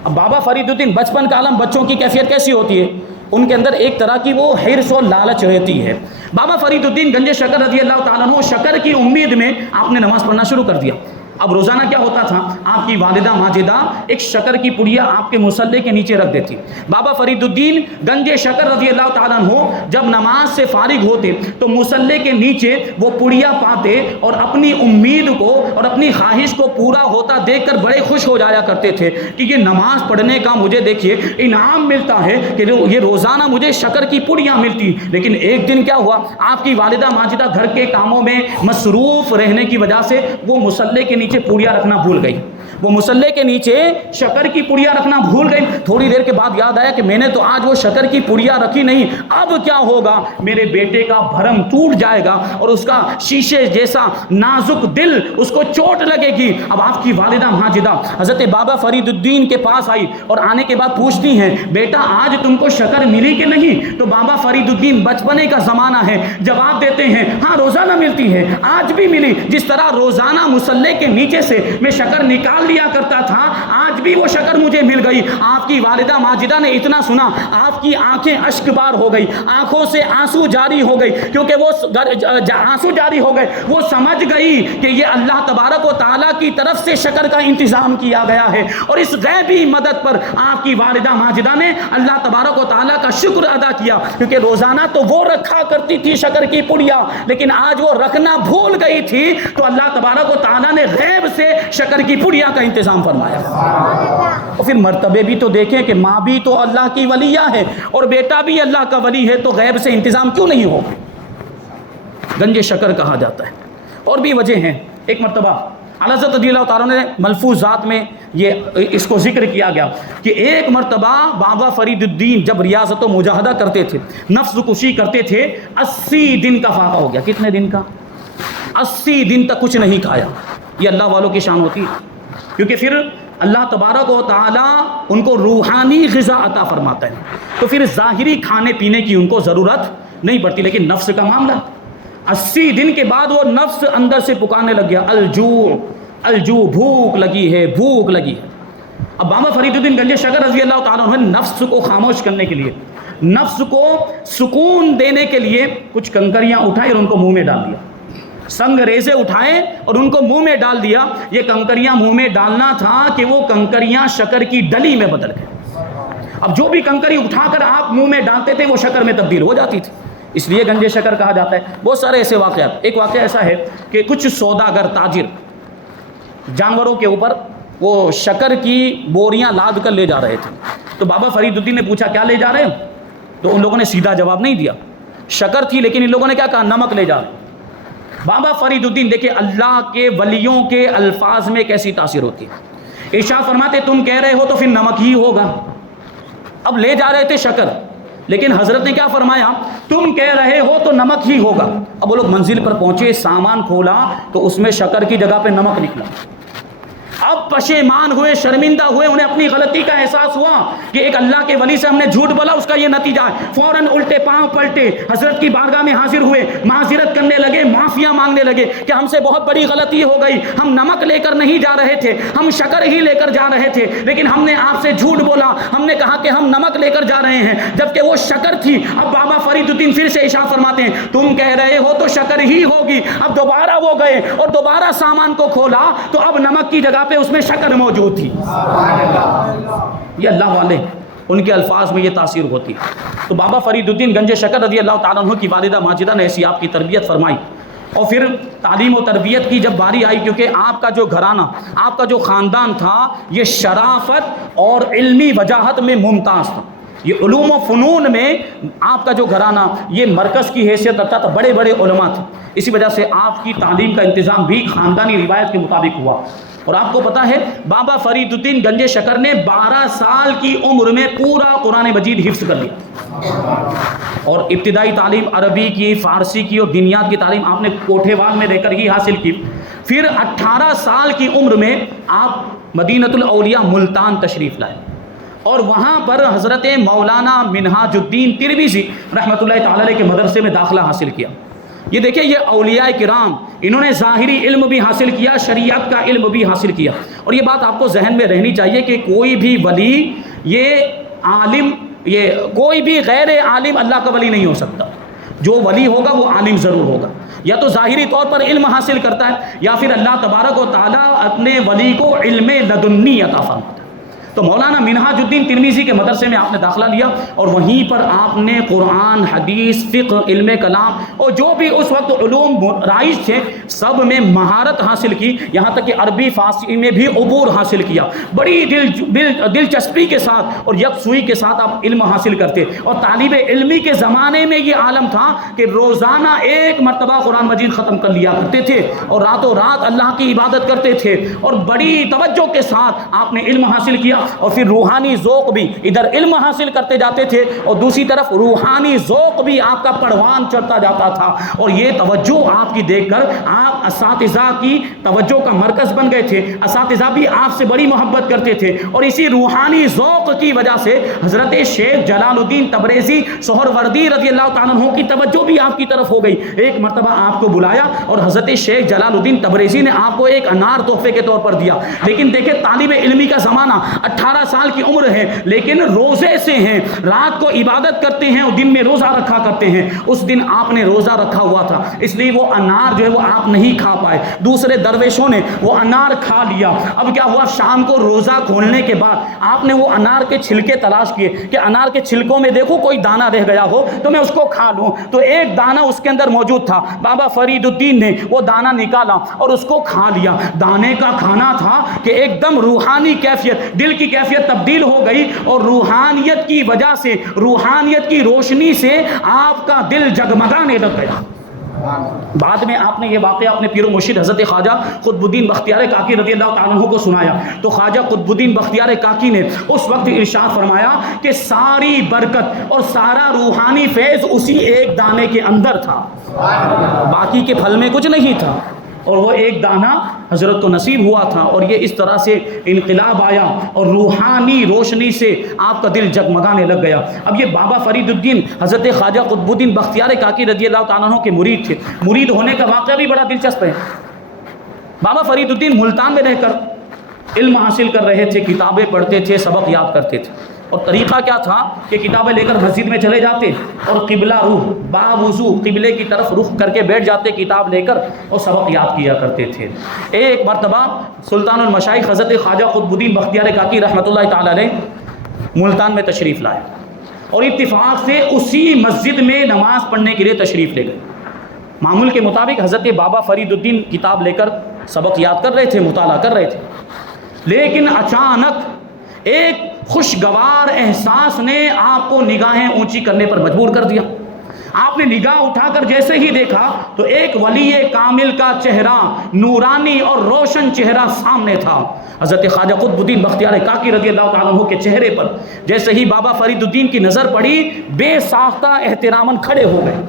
اب بابا فرید الدین بچپن کا عالم، بچوں کی کیفیت کیسی ہوتی ہے، ان کے اندر ایک طرح کی وہ حرص اور لالچ رہتی ہے. بابا فرید الدین گنج شکر رضی اللہ تعالیٰ عنہ شکر کی امید میں آپ نے نماز پڑھنا شروع کر دیا. اب روزانہ کیا ہوتا تھا، آپ کی والدہ ماجدہ ایک شکر کی پڑیا آپ کے مصلے کے نیچے رکھ دیتی. بابا فرید الدین گنج شکر رضی اللہ تعالیٰ عنہ جب نماز سے فارغ ہوتے تو مصلے کے نیچے وہ پڑیا پاتے اور اپنی امید کو اور اپنی خواہش کو پورا ہوتا دیکھ کر بڑے خوش ہو جایا کرتے تھے کہ یہ نماز پڑھنے کا مجھے دیکھیے انعام ملتا ہے کہ یہ روزانہ مجھے شکر کی پڑیاں ملتی. لیکن ایک دن کیا ہوا، آپ کی والدہ ماجدہ گھر کے کاموں میں مصروف رہنے کی وجہ سے وہ مصلے کے نیچے پڑیا رکھنا بھول گئی. وہ مصلے کے نیچے شکر کی پڑیا رکھنا بھول گئی. تھوڑی دیر کے بعد یاد آیا کہ میں نے تو آج وہ شکر کی پڑیا رکھی نہیں، اب کیا ہوگا، میرے بیٹے کا بھرم ٹوٹ جائے گا اور اس کا شیشے جیسا نازک دل اس کو چوٹ لگے گی. اب آپ کی والدہ ماجدہ حضرت بابا فرید الدین کے پاس آئی اور آنے کے بعد پوچھتی ہیں بیٹا آج تم کو شکر ملی کہ نہیں؟ تو بابا فرید الدین بچپنے کا زمانہ ہے، جواب دیتے ہیں ہاں روزانہ ملتی ہے، آج بھی ملی. جس طرح روزانہ مصلے کے نیچے سے میں شکر نکال لیا کرتا تھا، آج بھی وہ شکر مجھے مل گئی. آپ کی والدہ ماجدہ نے اتنا سنا، آپ کی آنکھیں اشک بار ہو گئی، آنکھوں سے آنسو جاری ہو گئی، کیونکہ وہ آنسو جاری ہو گئے. وہ سمجھ گئی کہ یہ اللہ تبارک و تعالیٰ کی طرف سے شکر کا انتظام کیا گیا ہے. اور اس غیبی مدد پر آپ کی والدہ ماجدہ نے اللہ تبارک و تعالیٰ کا شکر ادا کیا، کیونکہ روزانہ تو وہ رکھا کرتی تھی شکر کی پڑیا، لیکن آج وہ رکھنا بھول گئی تھی. تو اللہ تبارک و تعالیٰ نے غیب سے شکر کی پڑیا کا انتظام فرمایا. اور پھر مرتبے بھی تو دیکھیں کہ ماں بھی تو اللہ کی ولیہ ہے اور بیٹا بھی اللہ کا ولی ہے، تو غیب سے انتظام کیوں نہیں ہوگا؟ گنج شکر کہا جاتا ہے. اور بھی وجہ ہیں. ایک مرتبہ اعلیٰ حضرت رضی اللہ تعالیٰ نے ملفوظات میں یہ اس کو ذکر کیا گیا کہ ایک مرتبہ بابا فرید الدین جب ریاضت و مجاہدہ کرتے تھے، نفس کشی کرتے تھے، 80 دن کا فاقہ ہو گیا. کتنے دن کا؟ 80 دن تک کچھ نہیں کھایا. یہ اللہ والوں کی شان ہوتی ہے، کیونکہ پھر اللہ تبارک و تعالیٰ ان کو روحانی غذا عطا فرماتا ہے، تو پھر ظاہری کھانے پینے کی ان کو ضرورت نہیں پڑتی. لیکن نفس کا معاملہ 80 دن کے بعد وہ نفس اندر سے پکارنے لگ گیا، الجوع الجوع، بھوک لگی ہے، بھوک لگی ہے. اب بابا فرید الدین گنج شکر رضی اللہ تعالیٰ عنہ نفس کو خاموش کرنے کے لیے، نفس کو سکون دینے کے لیے کچھ کنکریاں اٹھائی اور ان کو منہ میں ڈال دیا. سنگ ریزے اٹھائے اور ان کو منہ میں ڈال دیا. یہ کنکریاں منہ میں ڈالنا تھا کہ وہ کنکریاں شکر کی ڈلی میں بدل گئے. اب جو بھی کنکری اٹھا کر آپ منہ میں ڈالتے تھے وہ شکر میں تبدیل ہو جاتی تھی، اس لیے گنج شکر کہا جاتا ہے. بہت سارے ایسے واقعات. ایک واقعہ ایسا ہے کہ کچھ سوداگر تاجر جانوروں کے اوپر وہ شکر کی بوریاں لاد کر لے جا رہے تھے. تو بابا فرید الدین نے پوچھا کیا لے جا رہے ہیں؟ تو ان لوگوں نے سیدھا جواب نہیں دیا. شکر تھی لیکن ان لوگوں نے کیا کہا؟ نمک لے جا رہے ہیں. بابا فرید الدین دیکھیں اللہ کے ولیوں کے الفاظ میں کیسی تاثیر ہوتی ہے. ارشاد فرماتے تم کہہ رہے ہو تو پھر نمک ہی ہوگا. اب لے جا رہے تھے شکر، لیکن حضرت نے کیا فرمایا؟ تم کہہ رہے ہو تو نمک ہی ہوگا. اب وہ لوگ منزل پر پہنچے، سامان کھولا تو اس میں شکر کی جگہ پہ نمک نکلا. اب پشیمان ہوئے، شرمندہ ہوئے، انہیں اپنی غلطی کا احساس ہوا کہ ایک اللہ کے ولی سے ہم نے جھوٹ بولا، اس کا یہ نتیجہ ہے. فوراً الٹے پاؤں پلٹے حضرت کی بارگاہ میں حاضر ہوئے، معذرت کرنے لگے، معافیاں مانگنے لگے کہ ہم سے بہت بڑی غلطی ہو گئی، ہم نمک لے کر نہیں جا رہے تھے، ہم شکر ہی لے کر جا رہے تھے، لیکن ہم نے آپ سے جھوٹ بولا، ہم نے کہا کہ ہم نمک لے کر جا رہے ہیں جبکہ وہ شکر تھی. اب بابا فرید الدین پھر سے ارشاد فرماتے ہیں تم کہہ رہے ہو تو شکر ہی ہوگی. اب دوبارہ وہ گئے اور دوبارہ سامان کو کھولا تو اب نمک کی جگہ پہ اس میں شکر موجود تھی. یہ اللہ والے ان کے الفاظ میں یہ تاثیر ہوتی ہے۔ تو بابا فرید الدین گنج شکر رضی اللہ تعالیٰ عنہ کی والدہ ماجدہ نے ایسی آپ کی تربیت فرمائی، اور پھر تعلیم و تربیت کی جب باری آئی، کیونکہ آپ کا جو گھرانہ، آپ کا جو خاندان تھا، یہ شرافت اور علمی وجاہت میں ممتاز تھا، یہ علوم و فنون میں آپ کا جو گھرانہ یہ مرکز کی حیثیت رکھتا تھا، بڑے بڑے علماء تھے، اسی وجہ سے آپ کی تعلیم کا انتظام بھی خاندانی روایت کے مطابق ہوا۔ اور آپ کو پتہ ہے بابا فرید الدین گنج شکر نے 12 سال کی عمر میں پورا قرآن مجید حفظ کر لیا، اور ابتدائی تعلیم عربی کی، فارسی کی اور دینیات کی تعلیم آپ نے کوٹھے وال میں رہ کر ہی حاصل کی۔ پھر 18 سال کی عمر میں آپ مدینۃ الاولیاء ملتان تشریف لائے، اور وہاں پر حضرت مولانا منہاج الدین ترمذی رحمۃ اللہ تعالی علیہ کے مدرسے میں داخلہ حاصل کیا۔ یہ دیکھیں، یہ اولیاء کرام، انہوں نے ظاہری علم بھی حاصل کیا، شریعت کا علم بھی حاصل کیا، اور یہ بات آپ کو ذہن میں رہنی چاہیے کہ کوئی بھی ولی، یہ عالم، یہ کوئی بھی غیر عالم اللہ کا ولی نہیں ہو سکتا۔ جو ولی ہوگا وہ عالم ضرور ہوگا، یا تو ظاہری طور پر علم حاصل کرتا ہے، یا پھر اللہ تبارک و تعالیٰ اپنے ولی کو علم لدنی عطا فرماتا ہے۔ تو مولانا منہاج الدین ترمذی کے مدرسے میں آپ نے داخلہ لیا، اور وہیں پر آپ نے قرآن، حدیث، فقہ، علم کلام اور جو بھی اس وقت علوم رائج تھے سب میں مہارت حاصل کی، یہاں تک کہ عربی فارسی میں بھی عبور حاصل کیا۔ بڑی دلچسپی کے ساتھ اور یکسوئی کے ساتھ آپ علم حاصل کرتے، اور طالب علمی کے زمانے میں یہ عالم تھا کہ روزانہ 1 مرتبہ قرآن مجید ختم کر لیا کرتے تھے، اور راتوں رات اللہ کی عبادت کرتے تھے، اور بڑی توجہ کے ساتھ آپ نے علم حاصل کیا، اور پھر روحانی ذوق بھی، ادھر علم حاصل کرتے جاتے تھے اور دوسری طرف روحانی ذوق بھی آپ کا پروان چڑھتا جاتا تھا، اور یہ توجہ آپ کی دیکھ کر آپ اساتذہ کی توجہ کا مرکز بن گئے تھے، اساتذہ بھی آپ سے بڑی محبت کرتے تھے، اور اسی روحانی ذوق کی وجہ سے حضرت شیخ جلال الدین تبریزی سہروردی رضی اللہ تعالیٰ عنہ کی توجہ بھی آپ کی طرف ہو گئی۔ ایک مرتبہ آپ کو بلایا اور حضرت شیخ جلال الدین تبریزی نے آپ کو ایک انار تحفے کے طور پر دیا، لیکن دیکھیں طالب علمی کا زمانہ، 18 سال کی عمر ہے، لیکن روزے سے ہیں، رات کو عبادت کرتے ہیں اور دن میں روزہ رکھا کرتے ہیں۔ اس دن آپ نے روزہ رکھا ہوا تھا، اس لیے وہ انار جو ہے وہ آپ نہیں کھا پائے، دوسرے درویشوں نے وہ انار کھا لیا۔ اب کیا ہوا، شام کو روزہ کھولنے کے بعد آپ نے وہ انار کے چھلکے تلاش کیے کہ انار کے چھلکوں میں دیکھو کوئی دانہ رہ گیا ہو تو میں اس کو کھا لوں، تو ایک دانہ اس کے اندر موجود تھا۔ بابا فرید الدین نے وہ دانہ نکالا اور اس کو کھا لیا۔ دانے کا کھانا تھا کہ ایک دم روحانی کیفیت، دل کی کیفیت تبدیل ہو گئی، اور روحانیت کی وجہ سے، روحانیت کی روشنی سے آپ کا دل جگمگانے لگ گیا۔ بعد میں آپ نے یہ واقعہ اپنے پیر و مرشد حضرت خواجہ قطب الدین بختیار کاکی رضی اللہ تعالیٰ عنہ کو سنایا، تو خواجہ قطب الدین بختیار کاکی نے اس وقت ارشاد فرمایا کہ ساری برکت اور سارا روحانی فیض اسی ایک دانے کے اندر تھا، باقی کے پھل میں کچھ نہیں تھا، اور وہ ایک دانہ حضرت کو نصیب ہوا تھا، اور یہ اس طرح سے انقلاب آیا اور روحانی روشنی سے آپ کا دل جگمگانے لگ گیا۔ اب یہ بابا فرید الدین حضرت خواجہ قطب الدین بختیار کاکی رضی اللہ تعالیٰ عنہ کے مرید تھے۔ مرید ہونے کا واقعہ بھی بڑا دلچسپ ہے۔ بابا فرید الدین ملتان میں رہ کر علم حاصل کر رہے تھے، کتابیں پڑھتے تھے، سبق یاد کرتے تھے، اور طریقہ کیا تھا کہ کتابیں لے کر مسجد میں چلے جاتے اور قبلہ رخ باوضو قبلے کی طرف رخ کر کے بیٹھ جاتے کتاب لے کر، اور سبق یاد کیا کرتے تھے۔ ایک مرتبہ سلطان المشائخ حضرت خواجہ قطب الدین بختیار کاکی رحمۃ اللہ تعالیٰ علیہ ملتان میں تشریف لائے، اور اتفاق سے اسی مسجد میں نماز پڑھنے کے لیے تشریف لے گئے۔ معمول کے مطابق حضرت بابا فرید الدین کتاب لے کر سبق یاد کر رہے تھے، مطالعہ کر رہے تھے، لیکن اچانک ایک خوشگوار احساس نے آپ کو نگاہیں اونچی کرنے پر مجبور کر دیا۔ آپ نے نگاہ اٹھا کر جیسے ہی دیکھا تو ایک ولی کامل کا چہرہ، نورانی اور روشن چہرہ سامنے تھا۔ حضرت خواجہ قطب الدین بختیار کاکی رضی اللہ تعالیٰ عنہ کے چہرے پر جیسے ہی بابا فرید الدین کی نظر پڑی، بے ساختہ احتراماً کھڑے ہو گئے،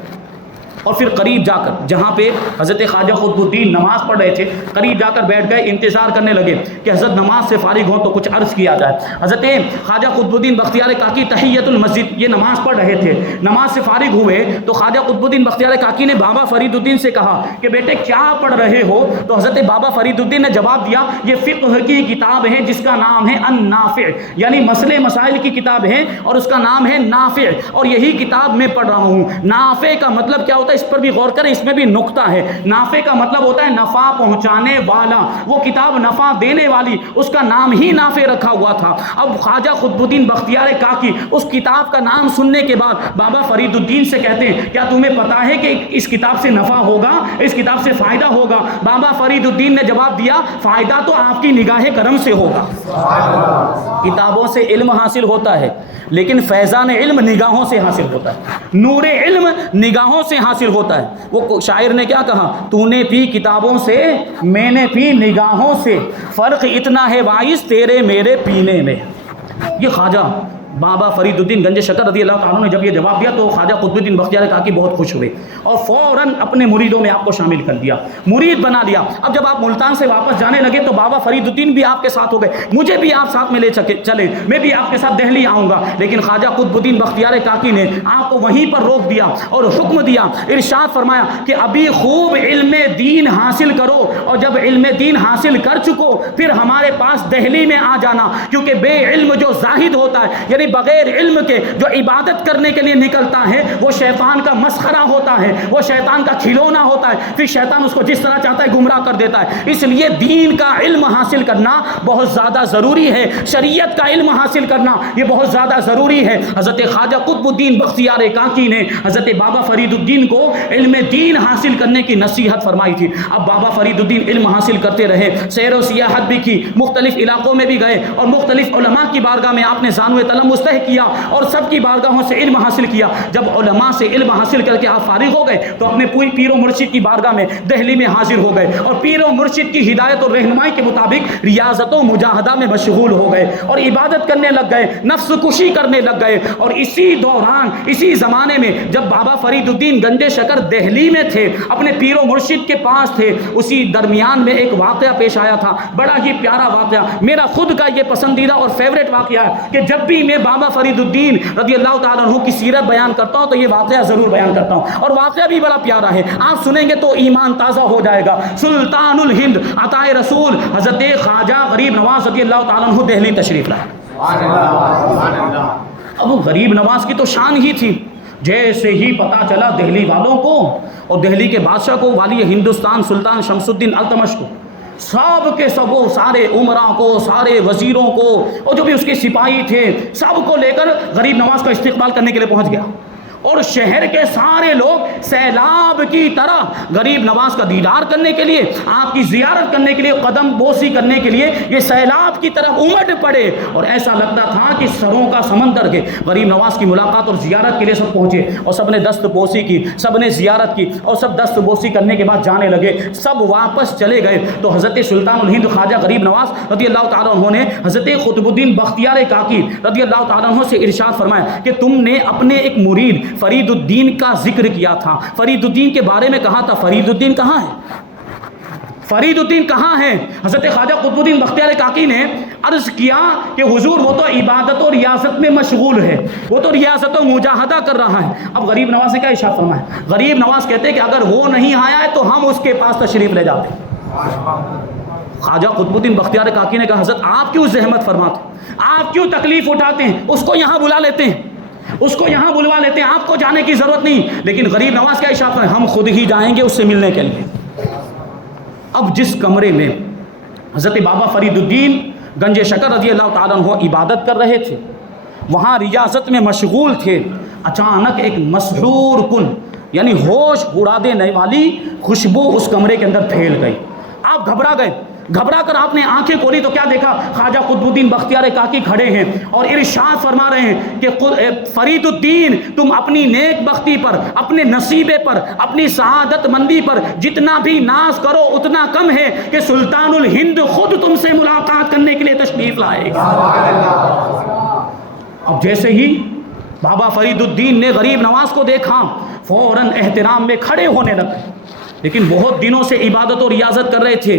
اور پھر قریب جا کر جہاں پہ حضرت خواجہ قطب الدین نماز پڑھ رہے تھے قریب جا کر بیٹھ گئے، انتظار کرنے لگے کہ حضرت نماز سے فارغ ہوں تو کچھ عرض کیا جائے۔ حضرت خواجہ قطب الدین بختیار کاکی تحیت المسجد یہ نماز پڑھ رہے تھے، نماز سے فارغ ہوئے تو خواجہ قطب الدین بختیار کاکی نے بابا فرید الدین سے کہا کہ بیٹے کیا پڑھ رہے ہو؟ تو حضرت بابا فرید الدین نے جواب دیا یہ فقہ کی کتاب ہے جس کا نام ہے النافع، یعنی مسئلے مسائل کی کتاب ہے اور اس کا نام ہے نافع، اور یہی کتاب میں پڑھ رہا ہوں۔ نافع کا مطلب کیا ہوتا ہے اس پر بھی غور کریں, اس میں بھی نقطہ ہے. نافع کا مطلب ہوتا ہے نفع پہنچانے والا, وہ کتاب نفع دینے والی, اس کا نام ہی نافع رکھا ہوا تھا. اب خواجہ قطب الدین بختیار کاکی اس کتاب کا نام سننے کے بعد بابا فرید الدین سے کہتے ہیں کیا تمہیں پتا ہے کہ اس کتاب سے نفع ہوگا, اس کتاب سے فائدہ ہوگا؟ بابا فرید الدین نے جواب دیا فائدہ تو آپ کی نگاہ کرم سے ہوگا. کتابوں سے علم حاصل ہوتا ہے لیکن فیضان علم نگاہوں سے حاصل ہوتا ہے, نور علم نگاہوں سے حاصل ہوتا ہے. وہ شاعر نے کیا کہا, تو نے پی کتابوں سے میں نے پی نگاہوں سے, فرق اتنا ہے باعث تیرے میرے پینے میں. یہ خواجہ بابا فرید الدین گنج شکر رضی اللہ تعالیٰ نے جب یہ جواب دیا تو خواجہ قطب الدین بختیار کاکی بہت خوش ہوئے اور فوراً اپنے مریدوں میں آپ کو شامل کر دیا, مرید بنا لیا. اب جب آپ ملتان سے واپس جانے لگے تو بابا فرید الدین بھی آپ کے ساتھ ہو گئے, مجھے بھی آپ ساتھ میں لے چلیں, میں بھی آپ کے ساتھ دہلی آؤں گا. لیکن خواجہ قطب الدین بختیار کاکی نے آپ کو وہیں پر روک دیا اور حکم دیا, ارشاد فرمایا کہ ابھی خوب علم دین حاصل کرو, اور جب علم دین حاصل کر چکو پھر ہمارے پاس دہلی میں آ جانا, کیونکہ بے علم جو زاہد ہوتا ہے یعنی بغیر علم کے جو عبادت کرنے کے لیے نکلتا ہے وہ شیطان کا مسخرہ ہوتا ہے, وہ شیطان کا کھلونا ہوتا ہے, پھر شیطان اس کو جس طرح چاہتا ہے گمراہ کر دیتا ہے. اس لیے دین کا علم حاصل کرنا بہت زیادہ ضروری ہے, شریعت کا علم حاصل کرنا یہ بہت زیادہ ضروری ہے. حضرت خواجہ قطب الدین بختیار کاکی نے حضرت بابا فرید الدین کو علم دین حاصل کرنے کی نصیحت فرمائی تھی. اب بابا فرید الدین علم حاصل کرتے رہے, سیر و سیاحت بھی کی, مختلف علاقوں میں بھی گئے اور مختلف علماء کی بارگاہ میں آپ نے زانو تلمس طے کیا اور سب کی بارگاہوں سے علم حاصل کیا. جب علماء سے علم حاصل کر کے آپ فارغ ہو گئے تو اپنے پوری پیر و مرشد کی بارگاہ میں دہلی میں حاضر ہو گئے اور پیر و مرشد کی ہدایت اور رہنمائی کے مطابق ریاضت و مجاہدہ میں مشغول ہو گئے اور عبادت کرنے لگ گئے, نفس کشی کرنے لگ گئے. اور اسی دوران اسی زمانے میں جب بابا فرید الدین گنج شکر دہلی میں تھے, اپنے پیر و مرشد کے پاس تھے, اسی درمیان میں ایک واقعہ پیش آیا تھا, بڑا ہی پیارا واقعہ, میرا خود کا یہ پسندیدہ اور فیوریٹ واقعہ ہے کہ جب بھی میں بابا فرید الدین رضی اللہ تعالیٰ عنہ کی سیرت بیان کرتا ہوں تو یہ واقعہ ضرور بیان کرتا ہوں, اور واقعہ بھی بڑا پیارا ہے, آپ سنیں گے تو ایمان تازہ ہو جائے گا. سلطان الہند عطائے رسول حضرت خواجہ غریب نواز رضی اللہ تعالیٰ عنہ دہلی تشریف لائے. اب وہ غریب نواز کی تو شان ہی تھی, جیسے ہی پتا چلا دہلی والوں کو اور دہلی کے بادشاہ کو, والی ہندوستان سلطان شمس الدین التمش کو, سب کے سب وہ سارے عمراء کو, سارے وزیروں کو اور جو بھی اس کے سپاہی تھے سب کو لے کر غریب نواز کا استقبال کرنے کے لیے پہنچ گیا. اور شہر کے سارے لوگ سیلاب کی طرح غریب نواز کا دیدار کرنے کے لیے, آپ کی زیارت کرنے کے لیے, قدم بوسی کرنے کے لیے یہ سیلاب کی طرف امٹ پڑے اور ایسا لگتا تھا کہ سروں کا سمندر کے غریب نواز کی ملاقات اور زیارت کے لیے سب پہنچے اور سب نے دست بوسی کی, سب نے زیارت کی اور سب دست بوسی کرنے کے بعد جانے لگے. سب واپس چلے گئے تو حضرت سلطان الہند خواجہ غریب نواز رضی اللہ تعالیٰ عنہ نے حضرت قطب الدین بختیار کاکی رضی اللہ تعالیٰ عنہ سے ارشاد فرمایا کہ تم نے اپنے ایک مرید فرید الدین کا ذکر کیا تھا, فرید الدین کے بارے میں کہا تھا, فرید الدین کہاں ہے, فرید الدین کہاں ہے؟ حضرت خواجہ قطب الدین بختیار کاکی نے عرض کیا کہ حضور وہ تو عبادت و ریاضت میں مشغول ہے, وہ تو ریاضت و مجاہدہ کر رہا ہے. اب غریب نواز نے کیا ارشاد فرمایا, غریب نواز کہتے ہیں کہ اگر وہ نہیں آیا ہے تو ہم اس کے پاس تشریف لے جاتے. خواجہ قطب الدین بختیار کاکی نے کہا حضرت آپ کیوں زحمت فرماتے, آپ کیوں تکلیف اٹھاتے ہیں, اس کو یہاں بلا لیتے ہیں, اس کو یہاں بلوا لیتے ہیں, آپ کو جانے کی ضرورت نہیں. لیکن غریب نواز کا ارشاد ہے ہم خود ہی جائیں گے اس سے ملنے کے لیے. اب جس کمرے میں حضرت بابا فرید الدین گنج شکر رضی اللہ تعالیٰ عنہ عبادت کر رہے تھے, وہاں ریاضت میں مشغول تھے, اچانک ایک مسحور کن یعنی ہوش اڑا دینے والی خوشبو اس کمرے کے اندر پھیل گئی. آپ گھبرا گئے, گھبرا کر آپ نے آنکھیں کھولی تو کیا دیکھا, خواجہ قطب الدین بختیار کاکی کھڑے ہیں اور ارشاد فرما رہے ہیں کہ فرید الدین تم اپنی نیک بختی پر, اپنے نصیبے پر, اپنی سعادت مندی پر جتنا بھی ناز کرو اتنا کم ہے کہ سلطان الہند خود تم سے ملاقات کرنے کے لیے تشریف لائے گا. اب جیسے ہی بابا فرید الدین نے غریب نواز کو دیکھا فوراً احترام میں کھڑے ہونے لگے, لیکن بہت دنوں سے عبادت و ریاضت کر رہے تھے,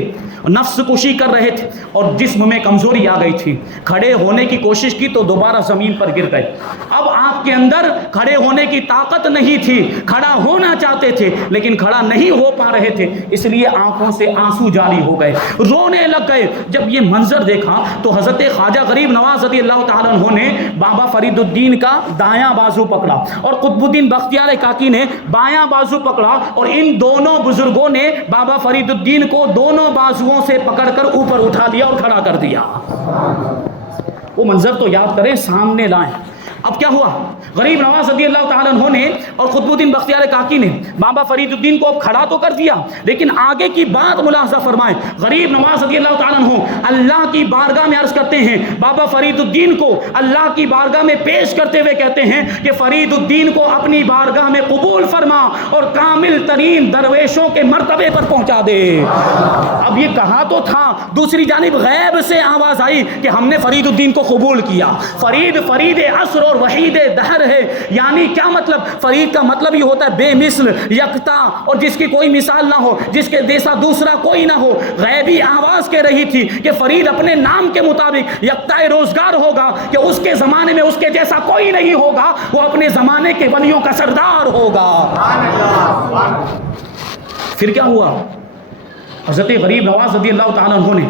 نفس کشی کر رہے تھے اور جسم میں کمزوری آ گئی تھی، کھڑے ہونے کی کوشش کی تو دوبارہ زمین پر گر گئے۔ اب آپ کے اندر کھڑے ہونے کی طاقت نہیں تھی، کھڑا ہونا چاہتے تھے لیکن کھڑا نہیں ہو پا رہے تھے، اس لیے آنکھوں سے آنسو جاری ہو گئے، رونے لگ گئے۔ جب یہ منظر دیکھا تو حضرت خواجہ غریب نواز رضی اللہ تعالیٰ عنہ نے بابا فرید الدین کا دایاں بازو پکڑا اور قطب الدین بختیار کاکی نے بایاں بازو پکڑا، اور ان دونوں بزرگوں نے بابا فرید الدین کو دونوں بازوؤں سے پکڑ کر اوپر اٹھا لیا اور کھڑا کر دیا۔ وہ منظر تو یاد کریں، سامنے لائیں۔ اب کیا ہوا؟ غریب نواز رضی اللہ تعالیٰ عنہ نے اور قطب الدین بختیار کاکی نے بابا فرید الدین کو اب کھڑا تو کر دیا، لیکن آگے کی بات ملاحظہ فرمائیں۔ غریب نواز رضی اللہ تعالیٰ عنہ اللہ کی بارگاہ میں عرض کرتے ہیں، بابا فرید الدین کو اللہ کی بارگاہ میں پیش کرتے ہوئے کہتے ہیں کہ فرید الدین کو اپنی بارگاہ میں قبول فرما اور کامل ترین درویشوں کے مرتبے پر پہنچا دے۔ اب یہ کہا تو تھا، دوسری جانب غیب سے آواز آئی کہ ہم نے فرید الدین کو قبول کیا۔ فرید عصر اور وحید دہر ہے، یعنی کیا مطلب؟ فرید کا مطلب یہ ہوتا ہے بے مثل، یکتا، اور جس کی کوئی مثال نہ ہو، جس کے جیسا دوسرا کوئی نہ ہو۔ غیبی آواز کہہ رہی تھی کہ فرید اپنے نام کے مطابق یکتا روزگار ہوگا، کہ اس کے زمانے میں اس کے جیسا کوئی نہیں ہوگا، وہ اپنے زمانے کے ولیوں کا سردار ہوگا۔ پھر کیا ہوا؟ حضرت غریب نواز رضی اللہ تعالیٰ عنہ نے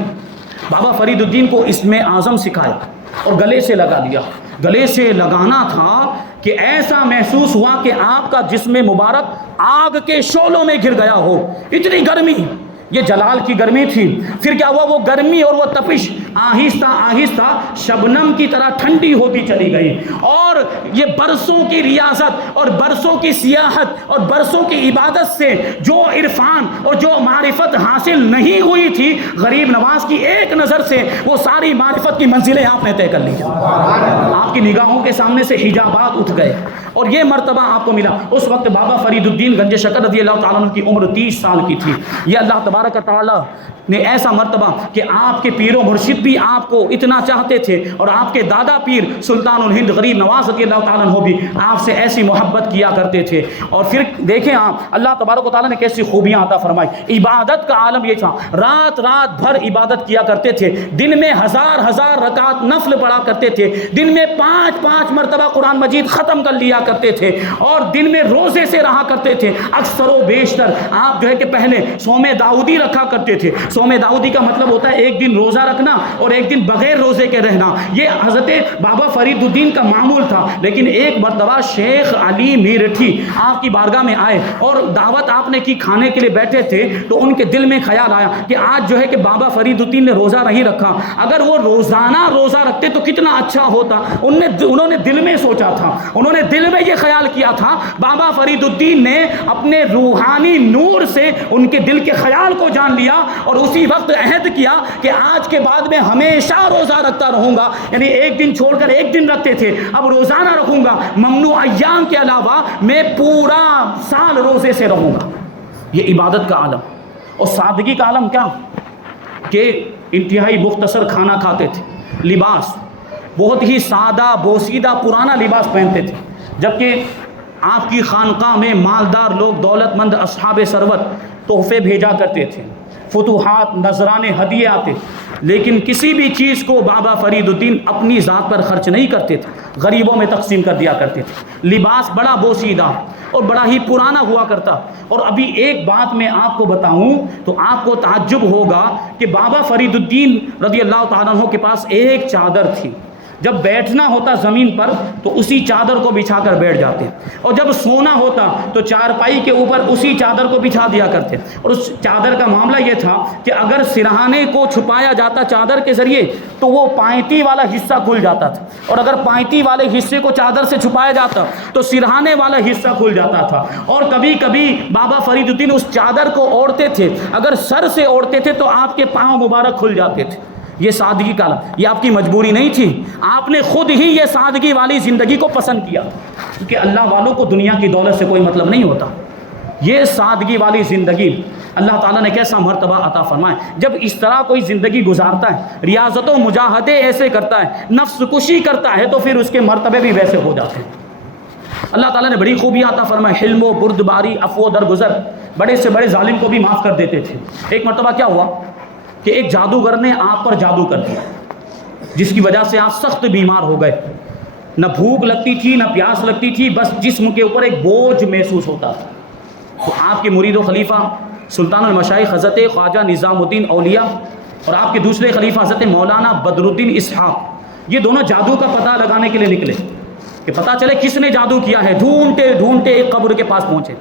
بابا فرید الدین کو اسم اعظم سکھایا اور گلے سے لگا دیا۔ گلے سے لگانا تھا کہ ایسا محسوس ہوا کہ آپ کا جسم مبارک آگ کے شعلوں میں گر گیا ہو، اتنی گرمی، یہ جلال کی گرمی تھی۔ پھر کیا ہوا؟ وہ گرمی اور وہ تپش آہستہ آہستہ شبنم کی طرح ٹھنڈی ہوتی چلی گئی، اور یہ برسوں کی ریاضت اور برسوں کی سیاحت اور برسوں کی عبادت سے جو عرفان اور جو معرفت حاصل نہیں ہوئی تھی، غریب نواز کی ایک نظر سے وہ ساری معرفت کی منزلیں آپ نے طے کر لی۔ آپ کی نگاہوں کے سامنے سے حجابات اٹھ گئے اور یہ مرتبہ آپ کو ملا۔ اس وقت بابا فرید الدین گنج شکر رضی اللہ تعالیٰ عنہ کی عمر 30 سال کی تھی۔ یہ اللہ تبارک تعالیٰ نے ایسا مرتبہ کہ آپ کے پیر و مرشد بھی آپ کو اتنا چاہتے تھے، اور آپ کے دادا پیر سلطان الہند غریب نواز رضی اللہ تعالیٰ عنہ بھی آپ سے ایسی محبت کیا کرتے تھے۔ اور پھر دیکھیں آپ، اللہ تبارک و تعالیٰ نے کیسی خوبیاں عطا فرمائی۔ عبادت کا عالم یہ تھا، رات رات بھر عبادت کیا کرتے تھے، دن میں ہزار ہزار رکعت نفل پڑھا کرتے تھے، دن میں 5 مرتبہ قرآن مجید ختم کر لیا کرتے تھے، اور دن میں روزے سے رہا کرتے تھے۔ اکثر و بیشتر آپ جو ہے کہ پہلے صوم داؤدی رکھا کرتے تھے۔ صوم داؤدی کا مطلب ہوتا ہے ایک دن روزہ رکھنا اور ایک دن بغیر روزے کے رہنا۔ یہ حضرت بابا فرید الدین کا معمول تھا۔ لیکن ایک مرتبہ شیخ علی میرٹھی آپ کی بارگاہ میں آئے اور دعوت آپ نے کی، کھانے کے لیے بیٹھے تھے، تو ان کے دل میں خیال آیا کہ آج جو ہے کہ بابا فرید الدین نے روزہ نہیں رکھا، اگر وہ روزانہ روزہ رکھتے تو کتنا اچھا ہوتا۔ انہوں نے دل میں سوچا تھا، انہوں نے دل میں یہ خیال کیا تھا، بابا فرید الدین نے اپنے روحانی نور سے ان کے دل کے خیال کو جان لیا، اور اسی وقت عہد کیا کہ آج کے بعد میں ہمیشہ روزہ رکھتا رہوں گا۔ یعنی ایک دن چھوڑ کر ایک دن رکھتے تھے، اب روزانہ رکھوں گا، ممنوع ایام کے علاوہ میں پورا سال روزے سے رہوں گا۔ یہ عبادت کا عالم اور سادگی کا عالم کیا کہ انتہائی مختصر کھانا کھاتے تھے، لباس بہت ہی سادہ بوسیدہ پرانا لباس پہنتے تھے، جبکہ آپ کی خانقاہ میں مالدار لوگ، دولت مند اصحاب ثروت تحفے بھیجا کرتے تھے، فتوحات، نذرانے، ہدیے آتے، لیکن کسی بھی چیز کو بابا فرید الدین اپنی ذات پر خرچ نہیں کرتے تھے، غریبوں میں تقسیم کر دیا کرتے تھے۔ لباس بڑا بوسیدہ اور بڑا ہی پرانا ہوا کرتا۔ اور ابھی ایک بات میں آپ کو بتاؤں تو آپ کو تعجب ہوگا کہ بابا فرید الدین رضی اللہ تعالیٰ عنہ کے پاس ایک چادر تھی، جب بیٹھنا ہوتا زمین پر تو اسی چادر کو بچھا کر بیٹھ جاتے، اور جب سونا ہوتا تو چارپائی کے اوپر اسی چادر کو بچھا دیا کرتے۔ اور اس چادر کا معاملہ یہ تھا کہ اگر سرہانے کو چھپایا جاتا چادر کے ذریعے تو وہ پائنتی والا حصہ کھل جاتا تھا، اور اگر پائنتی والے حصے کو چادر سے چھپایا جاتا تو سرہانے والا حصہ کھل جاتا تھا۔ اور کبھی کبھی بابا فرید الدین اس چادر کو اوڑھتے تھے، اگر سر سے اوڑھتے تھے تو آپ کے پاؤں مبارک کھل جاتے تھے۔ یہ سادگی کا عالم، یہ آپ کی مجبوری نہیں تھی، آپ نے خود ہی یہ سادگی والی زندگی کو پسند کیا، کیونکہ اللہ والوں کو دنیا کی دولت سے کوئی مطلب نہیں ہوتا۔ یہ سادگی والی زندگی اللہ تعالیٰ نے کیسا مرتبہ عطا فرمائے۔ جب اس طرح کوئی زندگی گزارتا ہے، ریاضت و مجاہدے ایسے کرتا ہے، نفس کشی کرتا ہے، تو پھر اس کے مرتبے بھی ویسے ہو جاتے ہیں۔ اللہ تعالیٰ نے بڑی خوبیاں عطا فرمائے، حلم و بردباری، عفو و درگزر، بڑے سے بڑے ظالم کو بھی معاف کر دیتے تھے۔ ایک مرتبہ کیا ہوا، کہ ایک جادوگر نے آپ پر جادو کر دیا، جس کی وجہ سے آپ سخت بیمار ہو گئے، نہ بھوک لگتی تھی نہ پیاس لگتی تھی، بس جسم کے اوپر ایک بوجھ محسوس ہوتا تھا۔ تو آپ کے مرید و خلیفہ سلطان المشائخ حضرت خواجہ نظام الدین اولیاء اور آپ کے دوسرے خلیفہ حضرت مولانا بدر الدین اسحاق، یہ دونوں جادو کا پتہ لگانے کے لیے نکلے کہ پتہ چلے کس نے جادو کیا ہے۔ ڈھونڈتے ڈھونڈتے ایک قبر کے پاس پہنچے،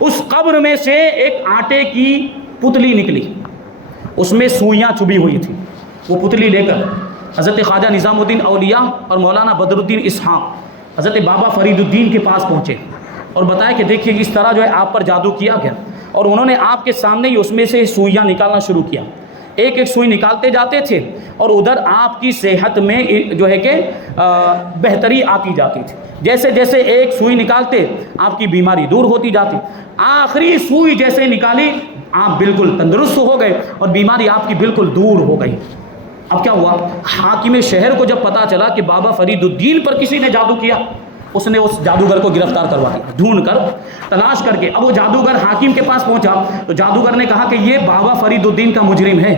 اس قبر میں سے ایک آٹے کی پتلی نکلی، اس میں سوئیاں چبھی ہوئی تھیں۔ وہ پتلی لے کر حضرت خواجہ نظام الدین اولیاء اور مولانا بدر الدین اسحاق حضرت بابا فرید الدین کے پاس پہنچے اور بتایا کہ دیکھیے اس طرح جو ہے آپ پر جادو کیا گیا، اور انہوں نے آپ کے سامنے ہی اس میں سے سوئیاں نکالنا شروع کیا۔ ایک ایک سوئی نکالتے جاتے تھے اور ادھر آپ کی صحت میں جو ہے کہ بہتری آتی جاتی تھی۔ جیسے جیسے ایک سوئی نکالتے آپ کی بیماری دور ہوتی جاتی، آخری سوئی جیسے نکالی آپ بالکل تندرست ہو گئے اور بیماری آپ کی بالکل دور ہو گئی۔ اب کیا ہوا، حاکم شہر کو جب پتا چلا کہ بابا فرید الدین پر کسی نے جادو کیا، اس نے اس جادوگر کو گرفتار کروا دیا، ڈھونڈ کر تلاش کر کے۔ اب وہ جادوگر حاکم کے پاس پہنچا تو جادوگر نے کہا کہ یہ بابا فرید الدین کا مجرم ہے،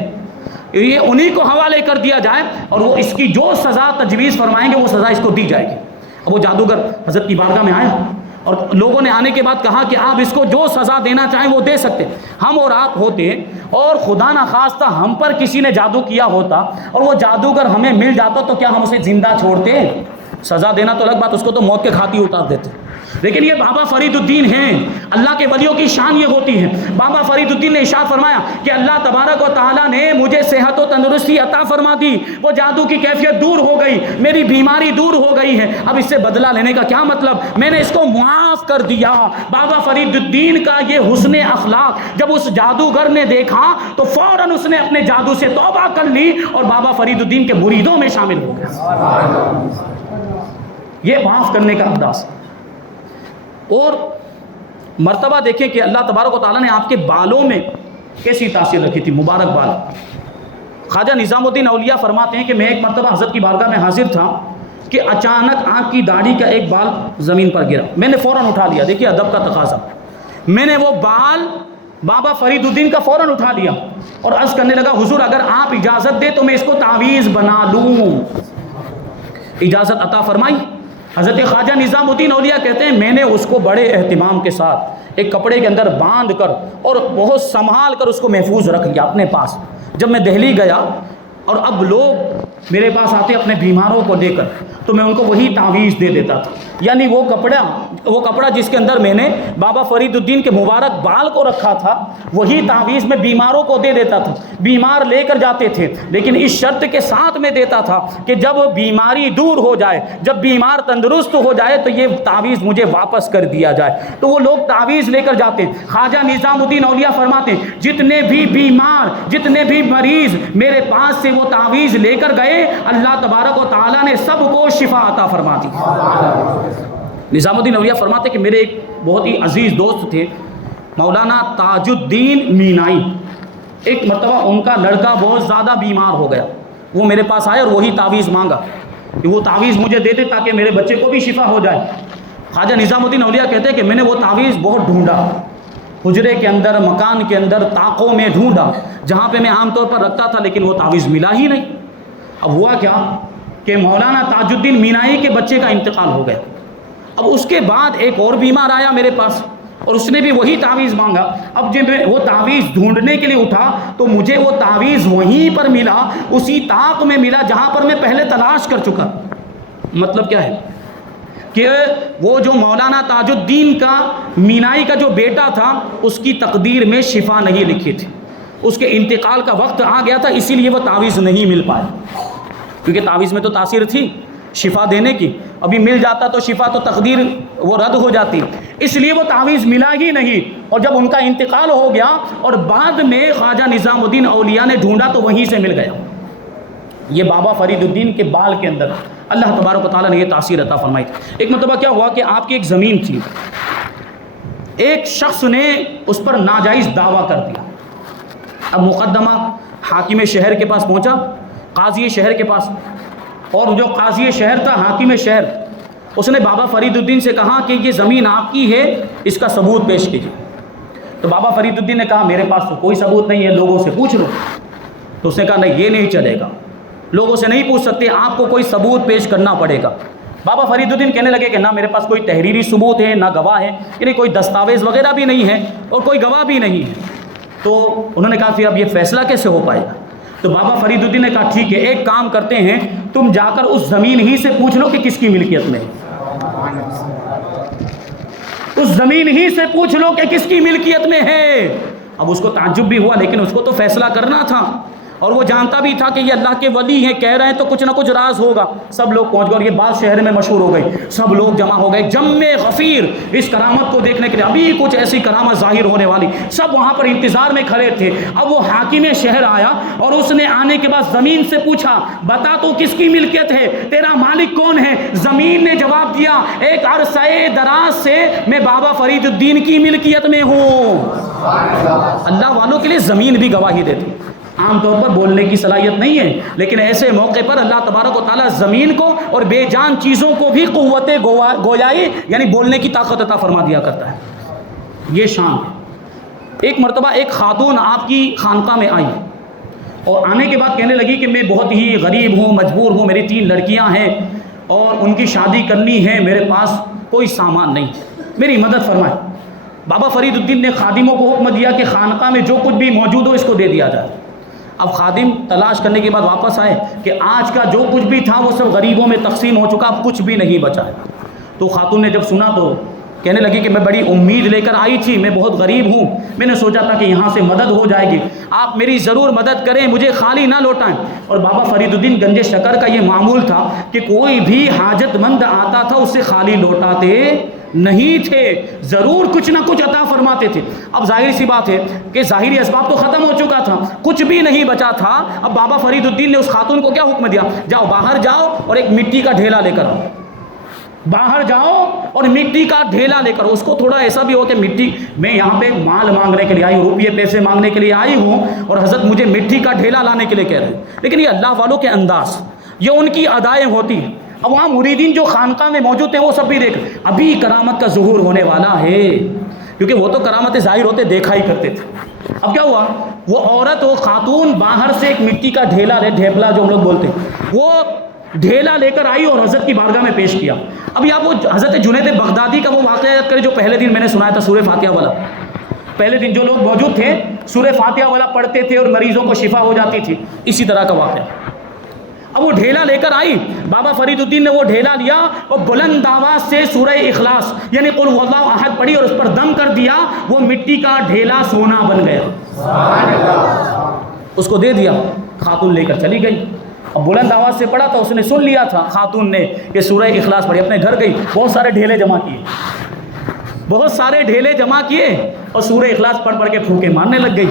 یہ انہی کو حوالے کر دیا جائے اور وہ اس کی جو سزا تجویز فرمائیں گے وہ سزا اس کو دی جائے گی۔ اب وہ جادوگر حضرت کی بارگاہ میں آیا اور لوگوں نے آنے کے بعد کہا کہ آپ اس کو جو سزا دینا چاہیں وہ دے سکتے۔ ہم اور آپ ہوتے اور خدا نخواستہ ہم پر کسی نے جادو کیا ہوتا اور وہ جادوگر ہمیں مل جاتا تو کیا ہم اسے زندہ چھوڑتے؟ سزا دینا تو الگ بات، اس کو تو موت کے کھاتی اتار دیتے۔ لیکن یہ بابا فرید الدین ہیں، اللہ کے ولیوں کی شان یہ ہوتی ہے۔ بابا فرید الدین نے ارشاد فرمایا کہ اللہ تبارک و تعالیٰ نے مجھے صحت و تندرستی عطا فرما دی، وہ جادو کی کیفیت دور ہو گئی، میری بیماری دور ہو گئی ہے، اب اس سے بدلہ لینے کا کیا مطلب، میں نے اس کو معاف کر دیا۔ بابا فرید الدین کا یہ حسن اخلاق جب اس جادوگر نے دیکھا تو فوراً اس نے اپنے جادو سے توبہ کر لی اور بابا فرید الدین کے مریدوں میں شامل ہو گیا۔ یہ معاف کرنے کا انداز۔ اور مرتبہ دیکھیں کہ اللہ تبارک و تعالیٰ نے آپ کے بالوں میں کیسی تاثیر رکھی تھی، مبارک بال۔ خواجہ نظام الدین اولیاء فرماتے ہیں کہ میں ایک مرتبہ حضرت کی بارگاہ میں حاضر تھا کہ اچانک آنکھ کی داڑھی کا ایک بال زمین پر گرا، میں نے فوراً اٹھا لیا، دیکھیے ادب کا تقاضا، میں نے وہ بال بابا فرید الدین کا فوراً اٹھا لیا اور عرض کرنے لگا حضور اگر آپ اجازت دے تو میں اس کو تعویذ بنا لوں۔ اجازت عطا فرمائی۔ حضرت خواجہ نظام الدین اولیاء کہتے ہیں میں نے اس کو بڑے اہتمام کے ساتھ ایک کپڑے کے اندر باندھ کر اور بہت سنبھال کر اس کو محفوظ رکھ لیا اپنے پاس۔ جب میں دہلی گیا اور اب لوگ میرے پاس آتے اپنے بیماروں کو لے کر تو میں ان کو وہی تعویذ دے دیتا تھا، یعنی وہ کپڑا جس کے اندر میں نے بابا فرید الدین کے مبارک بال کو رکھا تھا وہی تعویذ میں بیماروں کو دے دیتا تھا۔ بیمار لے کر جاتے تھے لیکن اس شرط کے ساتھ میں دیتا تھا کہ جب بیماری دور ہو جائے، جب بیمار تندرست ہو جائے تو یہ تعویذ مجھے واپس کر دیا جائے۔ تو وہ لوگ تعویذ لے کر جاتے۔ خواجہ نظام الدین اولیاء فرماتے ہیں جتنے بھی بیمار، جتنے بھی مریض میرے پاس سے وہ تعویذ لے کر گئے، اللہ تبارک و تعالیٰ نے سب کو شفا عطا فرما دی۔ نظام الدین اولیاء فرماتے کہ میرے ایک بہت ہی عزیز دوست تھے مولانا تاج الدین مینائی، ایک مرتبہ ان کا لڑکا بہت زیادہ بیمار ہو گیا، وہ میرے پاس آئے اور وہی تعویذ مانگا کہ وہ تعویذ مجھے دے دے تاکہ میرے بچے کو بھی شفا ہو جائے۔ خواجہ نظام الدین اولیاء کہتے ہیں کہ میں نے وہ تعویذ بہت ڈھونڈا، حجرے کے اندر، مکان کے اندر، طاقوں میں ڈھونڈا جہاں پہ میں عام طور پر رکھتا تھا، لیکن وہ تعویذ ملا ہی نہیں۔ اب ہوا کیا کہ مولانا تاج الدین مینائی کے بچے کا انتقال ہو گیا۔ اب اس کے بعد ایک اور بیمار آیا میرے پاس اور اس نے بھی وہی تعویذ مانگا۔ اب جب میں وہ تعویذ ڈھونڈنے کے لیے اٹھا تو مجھے وہ تعویذ وہیں پر ملا، اسی طاق میں ملا جہاں پر میں پہلے تلاش کر چکا۔ مطلب کیا ہے کہ وہ جو مولانا تاج الدین کا مینائی کا جو بیٹا تھا اس کی تقدیر میں شفا نہیں لکھی تھی، اس کے انتقال کا وقت آ گیا تھا، اسی لیے وہ تعویذ نہیں مل پایا، کیونکہ تعویذ میں تو تاثیر تھی شفا دینے کی، ابھی مل جاتا تو شفا تو تقدیر وہ رد ہو جاتی، اس لیے وہ تعویذ ملا ہی نہیں۔ اور جب ان کا انتقال ہو گیا اور بعد میں خواجہ نظام الدین اولیاء نے ڈھونڈا تو وہیں سے مل گیا۔ یہ بابا فرید الدین کے بال کے اندر اللہ تبارک و تعالیٰ نے یہ تاثیر عطا فرمائی تھی۔ ایک مرتبہ کیا ہوا کہ آپ کی ایک زمین تھی، ایک شخص نے اس پر ناجائز دعویٰ کر دیا۔ اب مقدمہ حاکم شہر کے پاس پہنچا، قاضی شہر کے پاس، اور جو قاضی شہر تھا، حاکم شہر، اس نے بابا فرید الدین سے کہا کہ یہ زمین آپ کی ہے، اس کا ثبوت پیش کیجیے۔ تو بابا فرید الدین نے کہا میرے پاس تو کوئی ثبوت نہیں ہے، لوگوں سے پوچھ لو۔ تو اس نے کہا نہیں یہ نہیں چلے گا, لوگوں سے نہیں پوچھ سکتے, آپ کو کوئی ثبوت پیش کرنا پڑے گا. بابا فرید الدین کہنے لگے کہ نہ میرے پاس کوئی تحریری ثبوت ہے, نہ گواہ ہے, یعنی کوئی دستاویز وغیرہ بھی نہیں ہے اور کوئی گواہ بھی نہیں ہے. تو انہوں نے کہا پھر اب یہ فیصلہ کیسے ہو پائے گا؟ تو بابا فرید الدین نے کہا ٹھیک ہے ایک کام کرتے ہیں, تم جا کر اس زمین ہی سے پوچھ لو کہ کس کی ملکیت میں ہے, اس زمین ہی سے پوچھ لو کہ کس کی ملکیت میں ہے. اب اس کو تعجب بھی ہوا, لیکن اس کو تو فیصلہ کرنا تھا اور وہ جانتا بھی تھا کہ یہ اللہ کے ولی ہیں, کہہ رہے ہیں تو کچھ نہ کچھ راز ہوگا. سب لوگ پہنچ گئے اور یہ بات شہر میں مشہور ہو گئی, سب لوگ جمع ہو گئے جمع غفیر اس کرامت کو دیکھنے کے لیے. ابھی کچھ ایسی کرامت ظاہر ہونے والی, سب وہاں پر انتظار میں کھڑے تھے. اب وہ حاکم شہر آیا اور اس نے آنے کے بعد زمین سے پوچھا بتا تو کس کی ملکیت ہے, تیرا مالک کون ہے؟ زمین نے جواب دیا ایک عرصہ دراز سے میں بابا فرید الدین کی ملکیت میں ہوں. اللہ والوں کے لیے زمین بھی گواہی دیتی. عام طور پر بولنے کی صلاحیت نہیں ہے, لیکن ایسے موقع پر اللہ تبارک و تعالیٰ زمین کو اور بے جان چیزوں کو بھی قوت گویائی یعنی بولنے کی طاقت عطا فرما دیا کرتا ہے. یہ شان ہے. ایک مرتبہ ایک خاتون آپ کی خانقاہ میں آئی اور آنے کے بعد کہنے لگی کہ میں بہت ہی غریب ہوں, مجبور ہوں, میری 3 لڑکیاں ہیں اور ان کی شادی کرنی ہے, میرے پاس کوئی سامان نہیں, میری مدد فرمائے. بابا فرید الدین نے خادموں کو حکم دیا کہ خانقاہ میں جو کچھ بھی موجود ہو اس کو دے دیا جائے. اب خادم تلاش کرنے کے بعد واپس آئے کہ آج کا جو کچھ بھی تھا وہ سب غریبوں میں تقسیم ہو چکا, اب کچھ بھی نہیں بچا ہے. تو خاتون نے جب سنا تو کہنے لگی کہ میں بڑی امید لے کر آئی تھی, میں بہت غریب ہوں, میں نے سوچا تھا کہ یہاں سے مدد ہو جائے گی, آپ میری ضرور مدد کریں, مجھے خالی نہ لوٹائیں. اور بابا فرید الدین گنج شکر کا یہ معمول تھا کہ کوئی بھی حاجت مند آتا تھا اس سے خالی لوٹاتے نہیں تھے, ضرور کچھ نہ کچھ عطا فرماتے تھے. اب ظاہر سی بات ہے کہ ظاہری اسباب تو ختم ہو چکا تھا, کچھ بھی نہیں بچا تھا. اب بابا فرید الدین نے اس خاتون کو کیا حکم دیا, جاؤ باہر جاؤ اور ایک مٹی کا ڈھیلا لے کر آؤ, باہر جاؤ اور مٹی کا ڈھیلا لے کر. اس کو تھوڑا ایسا بھی ہو کہ مٹی, میں یہاں پہ مال مانگنے کے لیے آئی ہوں, روپیے پیسے مانگنے کے لیے آئی ہوں اور حضرت مجھے مٹی کا ڈھیلا لانے کے لیے کہہ رہے ہیں. لیکن یہ اللہ والوں کے انداز, یہ ان کی ادائیں ہوتی ہیں. اب وہاں مریدین جو خانقاہ میں موجود تھے وہ سب بھی دیکھ, ابھی کرامت کا ظہور ہونے والا ہے, کیونکہ وہ تو کرامتیں ظاہر ہوتے دیکھا ہی کرتے تھے. اب کیا ہوا, وہ عورت وہ خاتون باہر سے ایک مٹی کا ڈھیلا لے, ڈھیپلا جو ہم لوگ بولتے ہیں, وہ ڈھیلا لے کر آئی اور حضرت کی بارگاہ میں پیش کیا. ابھی آپ وہ حضرت جنید بغدادی کا وہ واقعہ یاد کریں جو پہلے دن میں نے سنایا تھا, سورہ فاتحہ والا. پہلے دن جو لوگ موجود تھے سورہ فاتحہ والا پڑھتے تھے اور مریضوں کو شفا ہو جاتی تھی, اسی طرح کا واقعہ. اب وہ ڈھیلا لے کر آئی, بابا فرید الدین نے وہ ڈھیلا لیا اور بلند آواز سے سورہ اخلاص یعنی قل هو اللہ احد پڑھی اور اس پر دم کر دیا. وہ مٹی کا ڈھیلا سونا بن گیا. اس کو دے دیا, خاتون لے کر چلی گئی. اب بلند آواز سے پڑھا تھا, اس نے سن لیا تھا خاتون نے کہ سورہ اخلاص پڑھی, اپنے گھر گئی, بہت سارے ڈھیلے جمع کیے, بہت سارے ڈھیلے جمع کیے اور سورہ اخلاص پڑھ پڑھ کے پھونکے مارنے لگ گئی.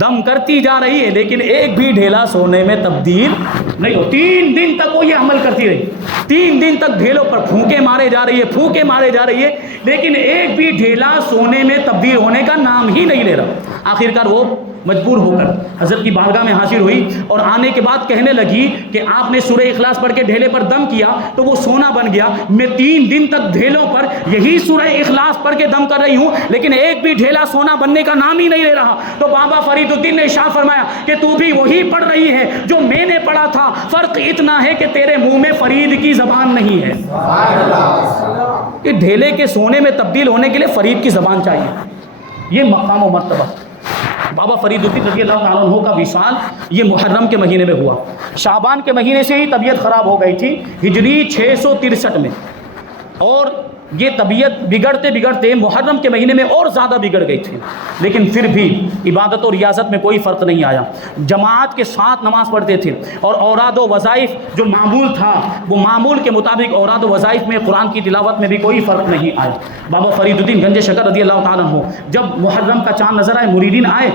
دم کرتی جا رہی ہے لیکن ایک بھی ڈھیلا سونے میں تبدیل نہیں ہو. 3 دن تک وہ یہ عمل کرتی رہی, 3 دن تک ڈھیلوں پر پھونکے مارے جا رہی ہے, پھونکے مارے جا رہی ہے, لیکن ایک بھی ڈھیلا سونے میں تبدیل ہونے کا نام ہی نہیں لے رہا. آخرکار وہ مجبور ہو کر حضرت کی بارگاہ میں حاضر ہوئی اور آنے کے بعد کہنے لگی کہ آپ نے سورہ اخلاص پڑھ کے ڈھیلے پر دم کیا تو وہ سونا بن گیا. میں 3 دن تک ڈھیلوں پر یہی سورہ اخلاص پڑھ کے دم کر رہی ہوں لیکن ایک بھی ڈھیلا سونا بننے کا نام ہی نہیں لے رہا. تو بابا فرید الدین نے ارشاد فرمایا کہ تو بھی وہی پڑھ رہی ہے جو میں نے پڑھا تھا, فرق اتنا ہے کہ تیرے منہ میں فرید کی زبان نہیں ہے. کہ ڈھیلے کے سونے میں تبدیل ہونے کے لیے فرید کی زبان چاہیے. یہ مقام و مرتبہ. بابا فرید الدین رضی اللہ تعالیٰ عنہ کا وصال یہ محرم کے مہینے میں ہوا. شعبان کے مہینے سے ہی طبیعت خراب ہو گئی تھی ہجری 663 میں, اور یہ طبیعت بگڑتے بگڑتے محرم کے مہینے میں اور زیادہ بگڑ گئی تھی. لیکن پھر بھی عبادت اور ریاضت میں کوئی فرق نہیں آیا. جماعت کے ساتھ نماز پڑھتے تھے اور اوراد و وظائف جو معمول تھا وہ معمول کے مطابق اوراد و وظائف میں قرآن کی تلاوت میں بھی کوئی فرق نہیں آیا. بابا فرید الدین گنج شکر رضی اللہ تعالیٰ عنہ جب محرم کا چاند نظر آئے, مریدین آئے,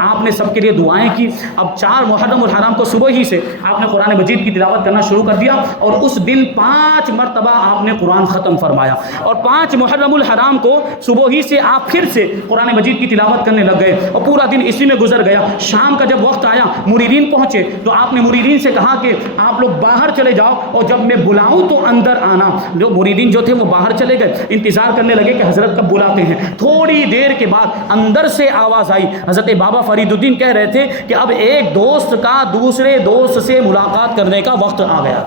آپ نے سب کے لیے دعائیں کی. اب 4 محرم اور حرام کو صبح ہی سے آپ نے قرآن مجید کی تلاوت کرنا شروع کر دیا اور اس دن 5 مرتبہ آپ نے قرآن ختم فرمایا. اور 5 محرم الحرام کو صبح ہی سے آپ پھر سے قرآن مجید کی تلاوت کرنے لگ گئے اور پورا دن اسی میں گزر گیا. شام کا جب وقت آیا مریدین پہنچے تو آپ نے مریدین سے کہا کہ آپ لوگ باہر چلے جاؤ اور جب میں بلاؤں تو اندر آنا. جو مریدین جو تھے وہ باہر چلے گئے, انتظار کرنے لگے کہ حضرت کب بلاتے ہیں. تھوڑی دیر کے بعد اندر سے آواز آئی. حضرت بابا فرید الدین کہہ رہے تھے کہ اب ایک دوست کا دوسرے دوست سے ملاقات کرنے کا وقت آ گیا.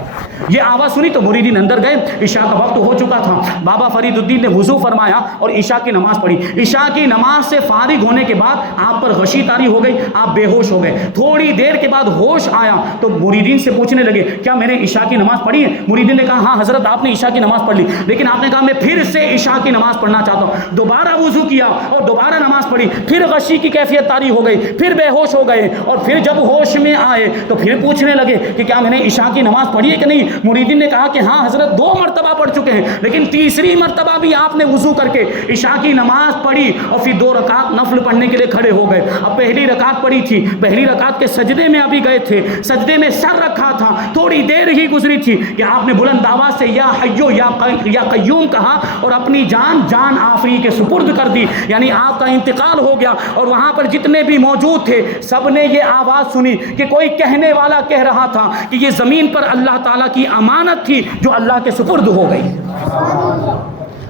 یہ آواز سنی تو مریدین اندر گئے. عشاء کا وقت ہو چکا تھا. بابا فرید الدین نے وضو فرمایا اور عشاء کی نماز پڑھی. عشاء کی نماز سے فارغ ہونے کے بعد آپ پر غشی طاری ہو گئی, آپ بے ہوش ہو گئے. تھوڑی دیر کے بعد ہوش آیا تو مریدین سے پوچھنے لگے کیا میں نے عشاء کی نماز پڑھی ہے؟ مریدین نے کہا ہاں حضرت آپ نے عشاء کی نماز پڑھ لی, لیکن آپ نے کہا میں پھر سے عشاء کی نماز پڑھنا چاہتا ہوں. دوبارہ وضو کیا اور دوبارہ نماز پڑھی. پھر غشی کی کیفیت طاری ہو گئی, پھر بے ہوش ہو گئے اور پھر جب ہوش میں آئے تو پھر پوچھنے لگے کہ کیا میں نے عشاء کی نماز پڑھی ہے کہ نہیں؟ مریدین نے کہا کہ ہاں حضرت 2 مرتبہ پڑھ چکے ہیں, لیکن تیسری مرتبہ بھی آپ نے وضو کر کے عشاء کی نماز پڑھی اور پھر 2 رکعت نفل پڑھنے کے لیے کھڑے ہو گئے. اب پہلی رکعت پڑھی تھی, پہلی رکعت کے سجدے میں ابھی گئے تھے, سجدے میں سر رکھا تھا, تھوڑی دیر ہی گزری تھی کہ آپ نے بلند آواز سے یا حیو یا قیوم کہا اور اپنی جان آفری کے سپرد کر دی. یعنی آپ کا انتقال ہو گیا. اور وہاں پر جتنے بھی موجود تھے سب نے یہ آواز سنی کہ کوئی کہنے والا کہہ رہا تھا کہ یہ زمین پر اللہ تعالیٰ کی امانت تھی جو اللہ کے سپرد ہو گئی.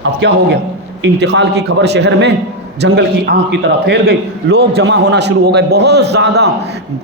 اب کیا ہو گیا؟ انتقال کی خبر شہر میں جنگل کی آنکھ کی طرح پھیل گئی. لوگ جمع ہونا شروع ہو گئے, بہت زیادہ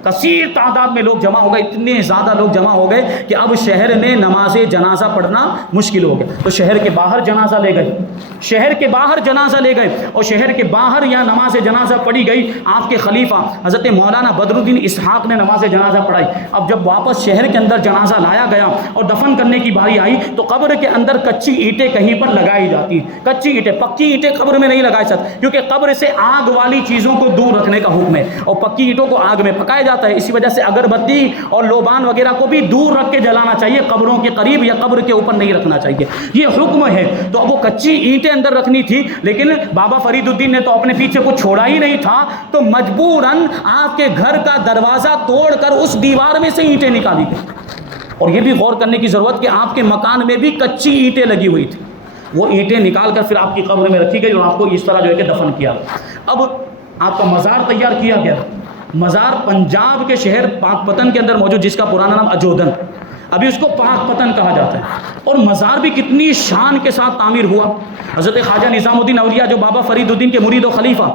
کثیر تعداد میں لوگ جمع ہو گئے. اتنے زیادہ لوگ جمع ہو گئے کہ اب شہر میں نماز جنازہ پڑھنا مشکل ہو گیا. تو شہر کے باہر جنازہ لے گئے, شہر کے باہر جنازہ لے گئے اور شہر کے باہر یا نماز جنازہ پڑھی گئی. آپ کے خلیفہ حضرت مولانا بدر الدین اسحاق نے نماز جنازہ پڑھائی. اب جب واپس شہر کے اندر جنازہ لایا گیا اور دفن کرنے کی باری آئی تو قبر کے اندر کچی اینٹیں کہیں پر لگائی جاتی. کچی اینٹیں, پکی اینٹیں قبر میں نہیں لگائی سکتے کیونکہ قبر سے آگ والی چیزوں کو دور رکھنے کا حکم ہے اور پکی اینٹوں کو آگ میں پکایا جاتا ہے. اسی وجہ سے اگربتی اور لوبان وغیرہ کو بھی دور رکھ کے جلانا چاہیے, قبروں کے قریب یا قبر کے اوپر نہیں رکھنا چاہیے, یہ حکم ہے. تو اب وہ کچی اینٹیں اندر رکھنی تھی, لیکن بابا فرید الدین نے تو اپنے پیچھے کچھ چھوڑا ہی نہیں تھا, تو مجبوراً آپ کے گھر کا دروازہ توڑ کر اس دیوار میں سے اینٹیں نکالی گئی. اور یہ بھی غور کرنے کی ضرورت کہ آپ کے مکان میں بھی کچی اینٹیں لگی ہوئی تھی. وہ اینٹیں نکال کر پھر آپ کی قبر میں رکھی گئی اور آپ کو اس طرح جو ہے کہ دفن کیا. اب آپ کا مزار تیار کیا گیا. مزار پنجاب کے شہر پاک پتن کے اندر موجود, جس کا پرانا نام اجودن, ابھی اس کو پاک پتن کہا جاتا ہے. اور مزار بھی کتنی شان کے ساتھ تعمیر ہوا. حضرت خواجہ نظام الدین اولیاء جو بابا فرید الدین کے مرید و خلیفہ,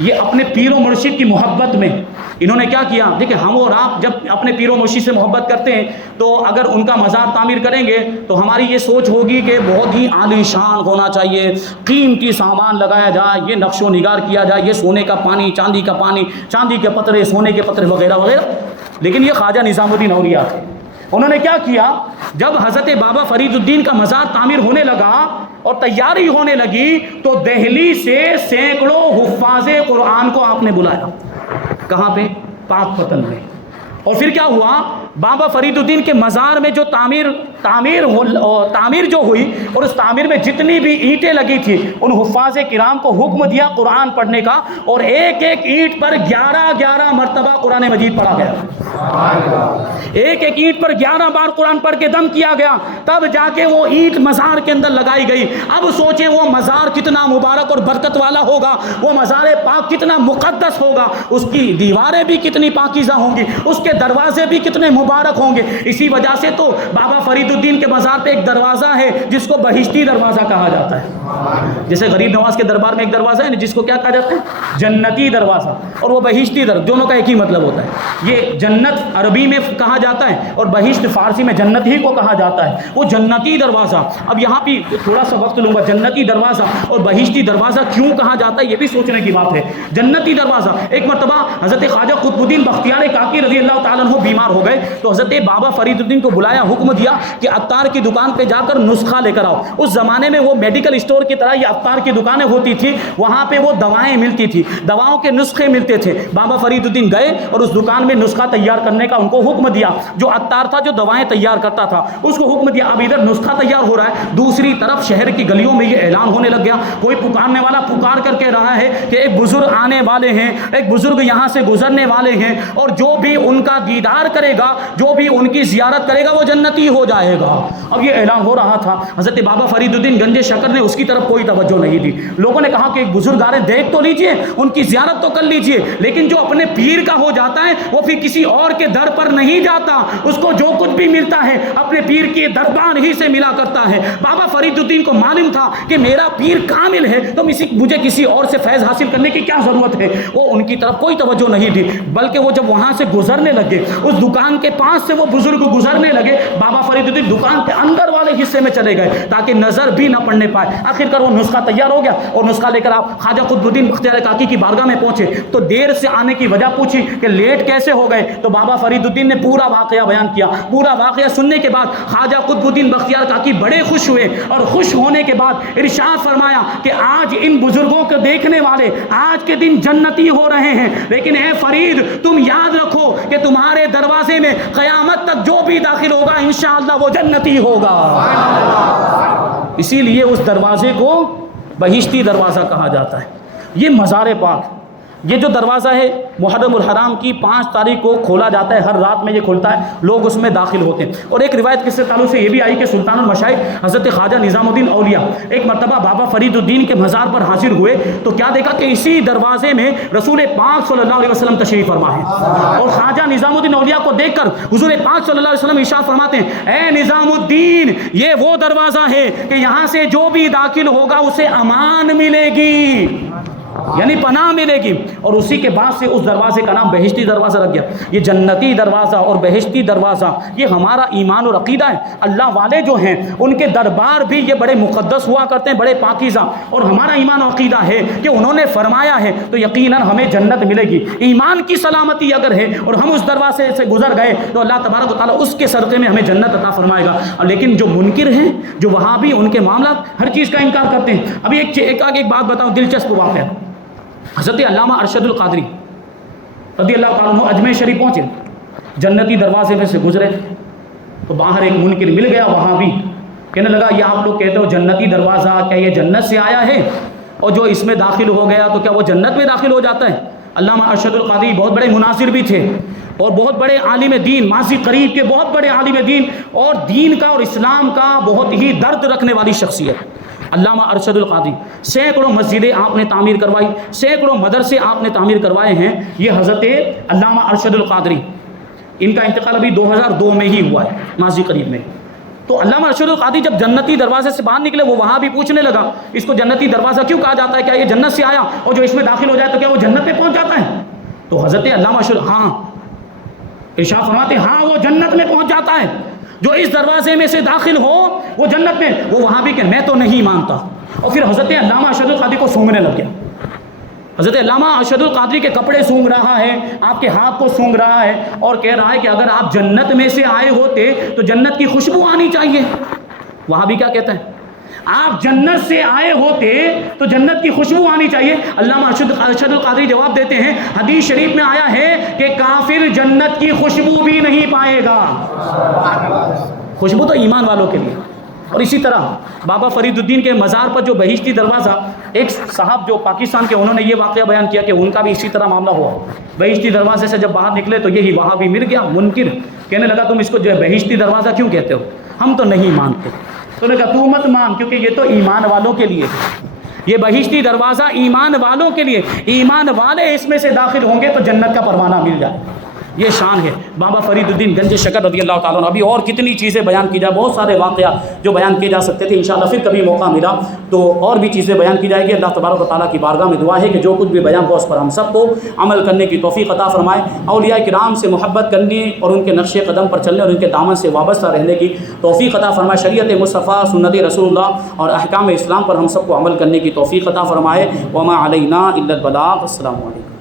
یہ اپنے پیر و مرشد کی محبت میں انہوں نے کیا کیا. دیکھیں ہم اور آپ جب اپنے پیر و مرشد سے محبت کرتے ہیں تو اگر ان کا مزار تعمیر کریں گے تو ہماری یہ سوچ ہوگی کہ بہت ہی عالی شان ہونا چاہیے, قیمتی سامان لگایا جائے, یہ نقش و نگار کیا جائے, یہ سونے کا پانی, چاندی کا پانی, چاندی کے پترے, سونے کے پترے وغیرہ وغیرہ. لیکن یہ خواجہ نظام الدین اولیاء تھے. انہوں نے کیا کیا, جب حضرت بابا فرید الدین کا مزار تعمیر ہونے لگا اور تیاری ہونے لگی تو دہلی سے سینکڑوں حفاظ قرآن کو آپ نے بلایا. کہاں پہ؟ پاک پتن میں. اور پھر کیا ہوا, بابا فرید الدین کے مزار میں جو تعمیر جو ہوئی اور اس تعمیر میں جتنی بھی اینٹیں لگی تھی ان حفاظ کرام کو حکم دیا قرآن پڑھنے کا, اور ایک ایک اینٹ پر 11 مرتبہ قرآن مجید پڑھا گیا. ایک ایک اینٹ پر 11 بار قرآن پڑھ کے دم کیا گیا, تب جا کے وہ اینٹ مزار کے اندر لگائی گئی. اب سوچیں وہ مزار کتنا مبارک اور برکت والا ہوگا, وہ مزار پاک کتنا مقدس ہوگا, اس کی دیواریں بھی کتنی پاکیزہ ہوں گی, اس کے دروازے بھی کتنے مبارک ہوں گے. اسی وجہ سے تو بابا فرید الدین کے مزار پہ ایک دروازہ ہے جس کو بہشتی دروازہ کہا جاتا ہے. جیسے غریب نواز کے دربار میں ایک دروازہ ہے جس کو کیا کہا جاتا ہے, جنتی دروازہ, اور وہ بہشتی دونوں کا ایک ہی مطلب ہوتا ہے. یہ جنت عربی میں کہا جاتا ہے اور بہشت فارسی میں جنت ہی کو کہا جاتا ہے. وہ جنتی دروازہ, اب یہاں بھی تھوڑا سا وقت لوں گا, جنتی دروازہ اور بہشتی دروازہ کیوں کہا جاتا ہے یہ بھی سوچنے کی بات ہے. جنتی دروازہ, ایک مرتبہ حضرت خواجہ قطب الدین بختیار کاکی رضی اللہ تعالیٰ عنہ بیمار ہو گئے تو حضرت بابا فرید الدین کو بلایا, حکم دیا کہ عطار کی دکان پہ جا کر نسخہ لے کر آؤ. اس زمانے میں وہ میڈیکل اسٹور کی طرح یہ عطار کی دکانیں ہوتی تھی, وہاں پہ وہ دوائیں ملتی تھی, دواؤں کے نسخے ملتے تھے. بابا فرید الدین گئے اور اس دکان میں نسخہ تیار تیار کرنے کا ان کو حکم دیا. جو عطار تھا جو دوائیں تیار کرتا تھا اس کو حکم دیا. اب ادھر نسخہ تیار ہو رہا ہے, دوسری طرف شہر کی گلیوں میں یہ اعلان ہونے لگ گیا. کوئی پکارنے والا پکار کر کہہ رہا ہے کہ ایک بزرگ آنے والے ہیں, ایک بزرگ یہاں سے گزرنے والے ہیں, اور جو بھی ان کا دیدار کرے گا, جو بھی ان کی زیارت کرے گا وہ جنتی ہو جائے گا. اب یہ اعلان ہو رہا تھا. حضرت بابا فرید الدین گنج شکر نے اس کی طرف کوئی توجہ نہیں دی. لوگوں نے کہا کہ ایک بزرگ آ رہے, دیکھ تو لیجئے, ان کی زیارت تو کر لیجئے, لیکن جو اپنے پیر کا ہو جاتا ہے وہ پھر کسی اور کے در پر نہیں جاتا. اس کو جو کچھ بھی ملتا ہے اپنے پیر کے دربار ہی سے ملا کرتا ہے. بابا فرید الدین کو معلوم تھا کہ میرا پیر کامل ہے تو مجھے کسی اور سے فیض حاصل کرنے کی کیا ضرورت ہے. وہ ان کی طرف کوئی توجہ نہیں دی, بلکہ وہ جب وہاں سے گزرنے لگے, اس دکان کے پاس سے وہ بزرگ گزرنے لگے, بابا فرید الدین دکان کے اندر والے حصے میں چلے گئے تاکہ نظر بھی نہ پڑنے پائے. آخر کر وہ نسخہ تیار ہو گیا اور نسخہ لے کر آپ خواجہ قطب الدین بختیار کاکی کی بارگاہ میں پہنچے تو دیر سے آنے کی وجہ پوچھی کہ لیٹ کیسے ہو گئے. تو بابا فرید الدین نے پورا واقعہ بیان کیا. پورا واقعہ سننے کے بعد خواجہ قطب الدین بختیار کاکی بڑے خوش ہوئے, اور خوش ہونے کے بعد ارشاد فرمایا کہ آج ان بزرگوں کو دیکھنے والے آج کے دن جنتی ہو رہے ہیں, لیکن اے فرید تم یاد رکھو کہ تمہارے دروازے میں قیامت تک جو بھی داخل ہوگا انشاءاللہ وہ جنتی ہوگا. اسی لیے اس دروازے کو بہشتی دروازہ کہا جاتا ہے. یہ مزار پاک, یہ جو دروازہ ہے محرم الحرام کی 5 تاریخ کو کھولا جاتا ہے, ہر رات میں یہ کھلتا ہے, لوگ اس میں داخل ہوتے ہیں. اور ایک روایت کس سے تعلق سے یہ بھی آئی کہ سلطان المشائخ حضرت خواجہ نظام الدین اولیاء ایک مرتبہ بابا فرید الدین کے مزار پر حاضر ہوئے تو کیا دیکھا کہ اسی دروازے میں رسول پاک صلی اللہ علیہ وسلم تشریف فرما ہے. اور خواجہ نظام الدین اولیاء کو دیکھ کر حضور پاک صلی اللہ علیہ وسلم ارشاد فرماتے ہیں, اے نظام الدین یہ وہ دروازہ ہے کہ یہاں سے جو بھی داخل ہوگا اسے امان ملے گی, یعنی پناہ ملے گی. اور اسی کے بعد سے اس دروازے کا نام بہشتی دروازہ رکھ گیا. یہ جنتی دروازہ اور بہشتی دروازہ یہ ہمارا ایمان اور عقیدہ ہے. اللہ والے جو ہیں ان کے دربار بھی یہ بڑے مقدس ہوا کرتے ہیں, بڑے پاکیزہ, اور ہمارا ایمان اور عقیدہ ہے کہ انہوں نے فرمایا ہے تو یقیناً ہمیں جنت ملے گی. ایمان کی سلامتی اگر ہے اور ہم اس دروازے سے گزر گئے تو اللہ تبارک و تعالیٰ اس کے صدقے میں ہمیں جنت عطا فرمائے گا. لیکن جو منکر ہیں, جو وہاں بھی ان کے معاملات ہر چیز کا انکار کرتے ہیں. ابھی ایک بات بتاؤں, دلچسپ واقعہ. حضرت علامہ ارشد القادری رضی اللہ تعالیٰ عنہ اجمیر شریف پہنچے, جنتی دروازے میں سے گزرے تو باہر ایک منکر مل گیا وہاں بھی, کہنے لگا یہ آپ لوگ کہتے ہو جنتی دروازہ, کیا یہ جنت سے آیا ہے؟ اور جو اس میں داخل ہو گیا تو کیا وہ جنت میں داخل ہو جاتا ہے؟ علامہ ارشد القادری بہت بڑے مناظر بھی تھے اور بہت بڑے عالم دین, ماضی قریب کے بہت بڑے عالم دین اور دین کا اور اسلام کا بہت ہی درد رکھنے والی شخصیت. علامہ ارشد القادری سینکڑوں مسجدیں آپ نے تعمیر کروائی, سینکڑوں مدرسے آپ نے تعمیر کروائے ہیں. یہ حضرت علامہ ارشد القادری, ان کا انتقال ابھی 2002 میں ہی ہوا ہے, ماضی قریب میں. تو علامہ ارشد القادری جب جنتی دروازے سے باہر نکلے وہ وہاں بھی پوچھنے لگا اس کو جنتی دروازہ کیوں کہا جاتا ہے, کیا یہ جنت سے آیا اور جو اس میں داخل ہو جائے تو کیا وہ جنت میں پہنچ جاتا ہے؟ تو حضرت علامہ ارشد ارشاد فرماتے ہیں ہاں وہ جنت میں پہنچ جاتا ہے, جو اس دروازے میں سے داخل ہو وہ جنت میں. وہ وہاں بھی کہ میں تو نہیں مانتا. اور پھر حضرت علامہ ارشد القادری کو سونگنے لگ گیا. حضرت علامہ ارشد القادری کے کپڑے سونگ رہا ہے, آپ کے ہاتھ کو سونگ رہا ہے اور کہہ رہا ہے کہ اگر آپ جنت میں سے آئے ہوتے تو جنت کی خوشبو آنی چاہیے. وہاں بھی کیا کہتا ہے, آپ جنت سے آئے ہوتے تو جنت کی خوشبو آنی چاہیے. علامہ ارشد القادری جواب دیتے ہیں حدیث شریف میں آیا ہے کہ کافر جنت کی خوشبو بھی نہیں پائے گا. خوشبو تو ایمان والوں کے لیے. اور اسی طرح بابا فرید الدین کے مزار پر جو بہشتی دروازہ, ایک صاحب جو پاکستان کے انہوں نے یہ واقعہ بیان کیا کہ ان کا بھی اسی طرح معاملہ ہوا. بہشتی دروازے سے جب باہر نکلے تو یہی وہاں بھی مل گیا منکر, کہنے لگا تم اس کو جو ہے بہشتی دروازہ کیوں کہتے ہو, ہم تو نہیں مانتے. تو نے کہا تو مت مان کیونکہ یہ تو ایمان والوں کے لیے ہے, یہ بہشتی دروازہ ایمان والوں کے لیے, ایمان والے اس میں سے داخل ہوں گے تو جنت کا پروانہ مل جائے. یہ شان ہے بابا فرید الدین گنج شکر رضی اللہ تعالیٰ عنہ. ابھی اور کتنی چیزیں بیان کی جائے, بہت سارے واقعات جو بیان کیے جا سکتے تھے. انشاءاللہ پھر کبھی موقع ملا تو اور بھی چیزیں بیان کی جائے گی. اللہ تبارک و تعالیٰ کی بارگاہ میں دعا ہے کہ جو کچھ بھی بیان ہو اس پر ہم سب کو عمل کرنے کی توفیق عطا فرمائے. اولیاء کرام سے محبت کرنے اور ان کے نقش قدم پر چلنے اور ان کے دامن سے وابستہ رہنے کی توفیق عطا فرمائے. شریعت مصطفیٰ سنت رسول اللہ اور احکام اسلام پر ہم سب کو عمل کرنے کی توفیق عطا فرمائے. وما علینا الا البلاغ. السلام علیکم.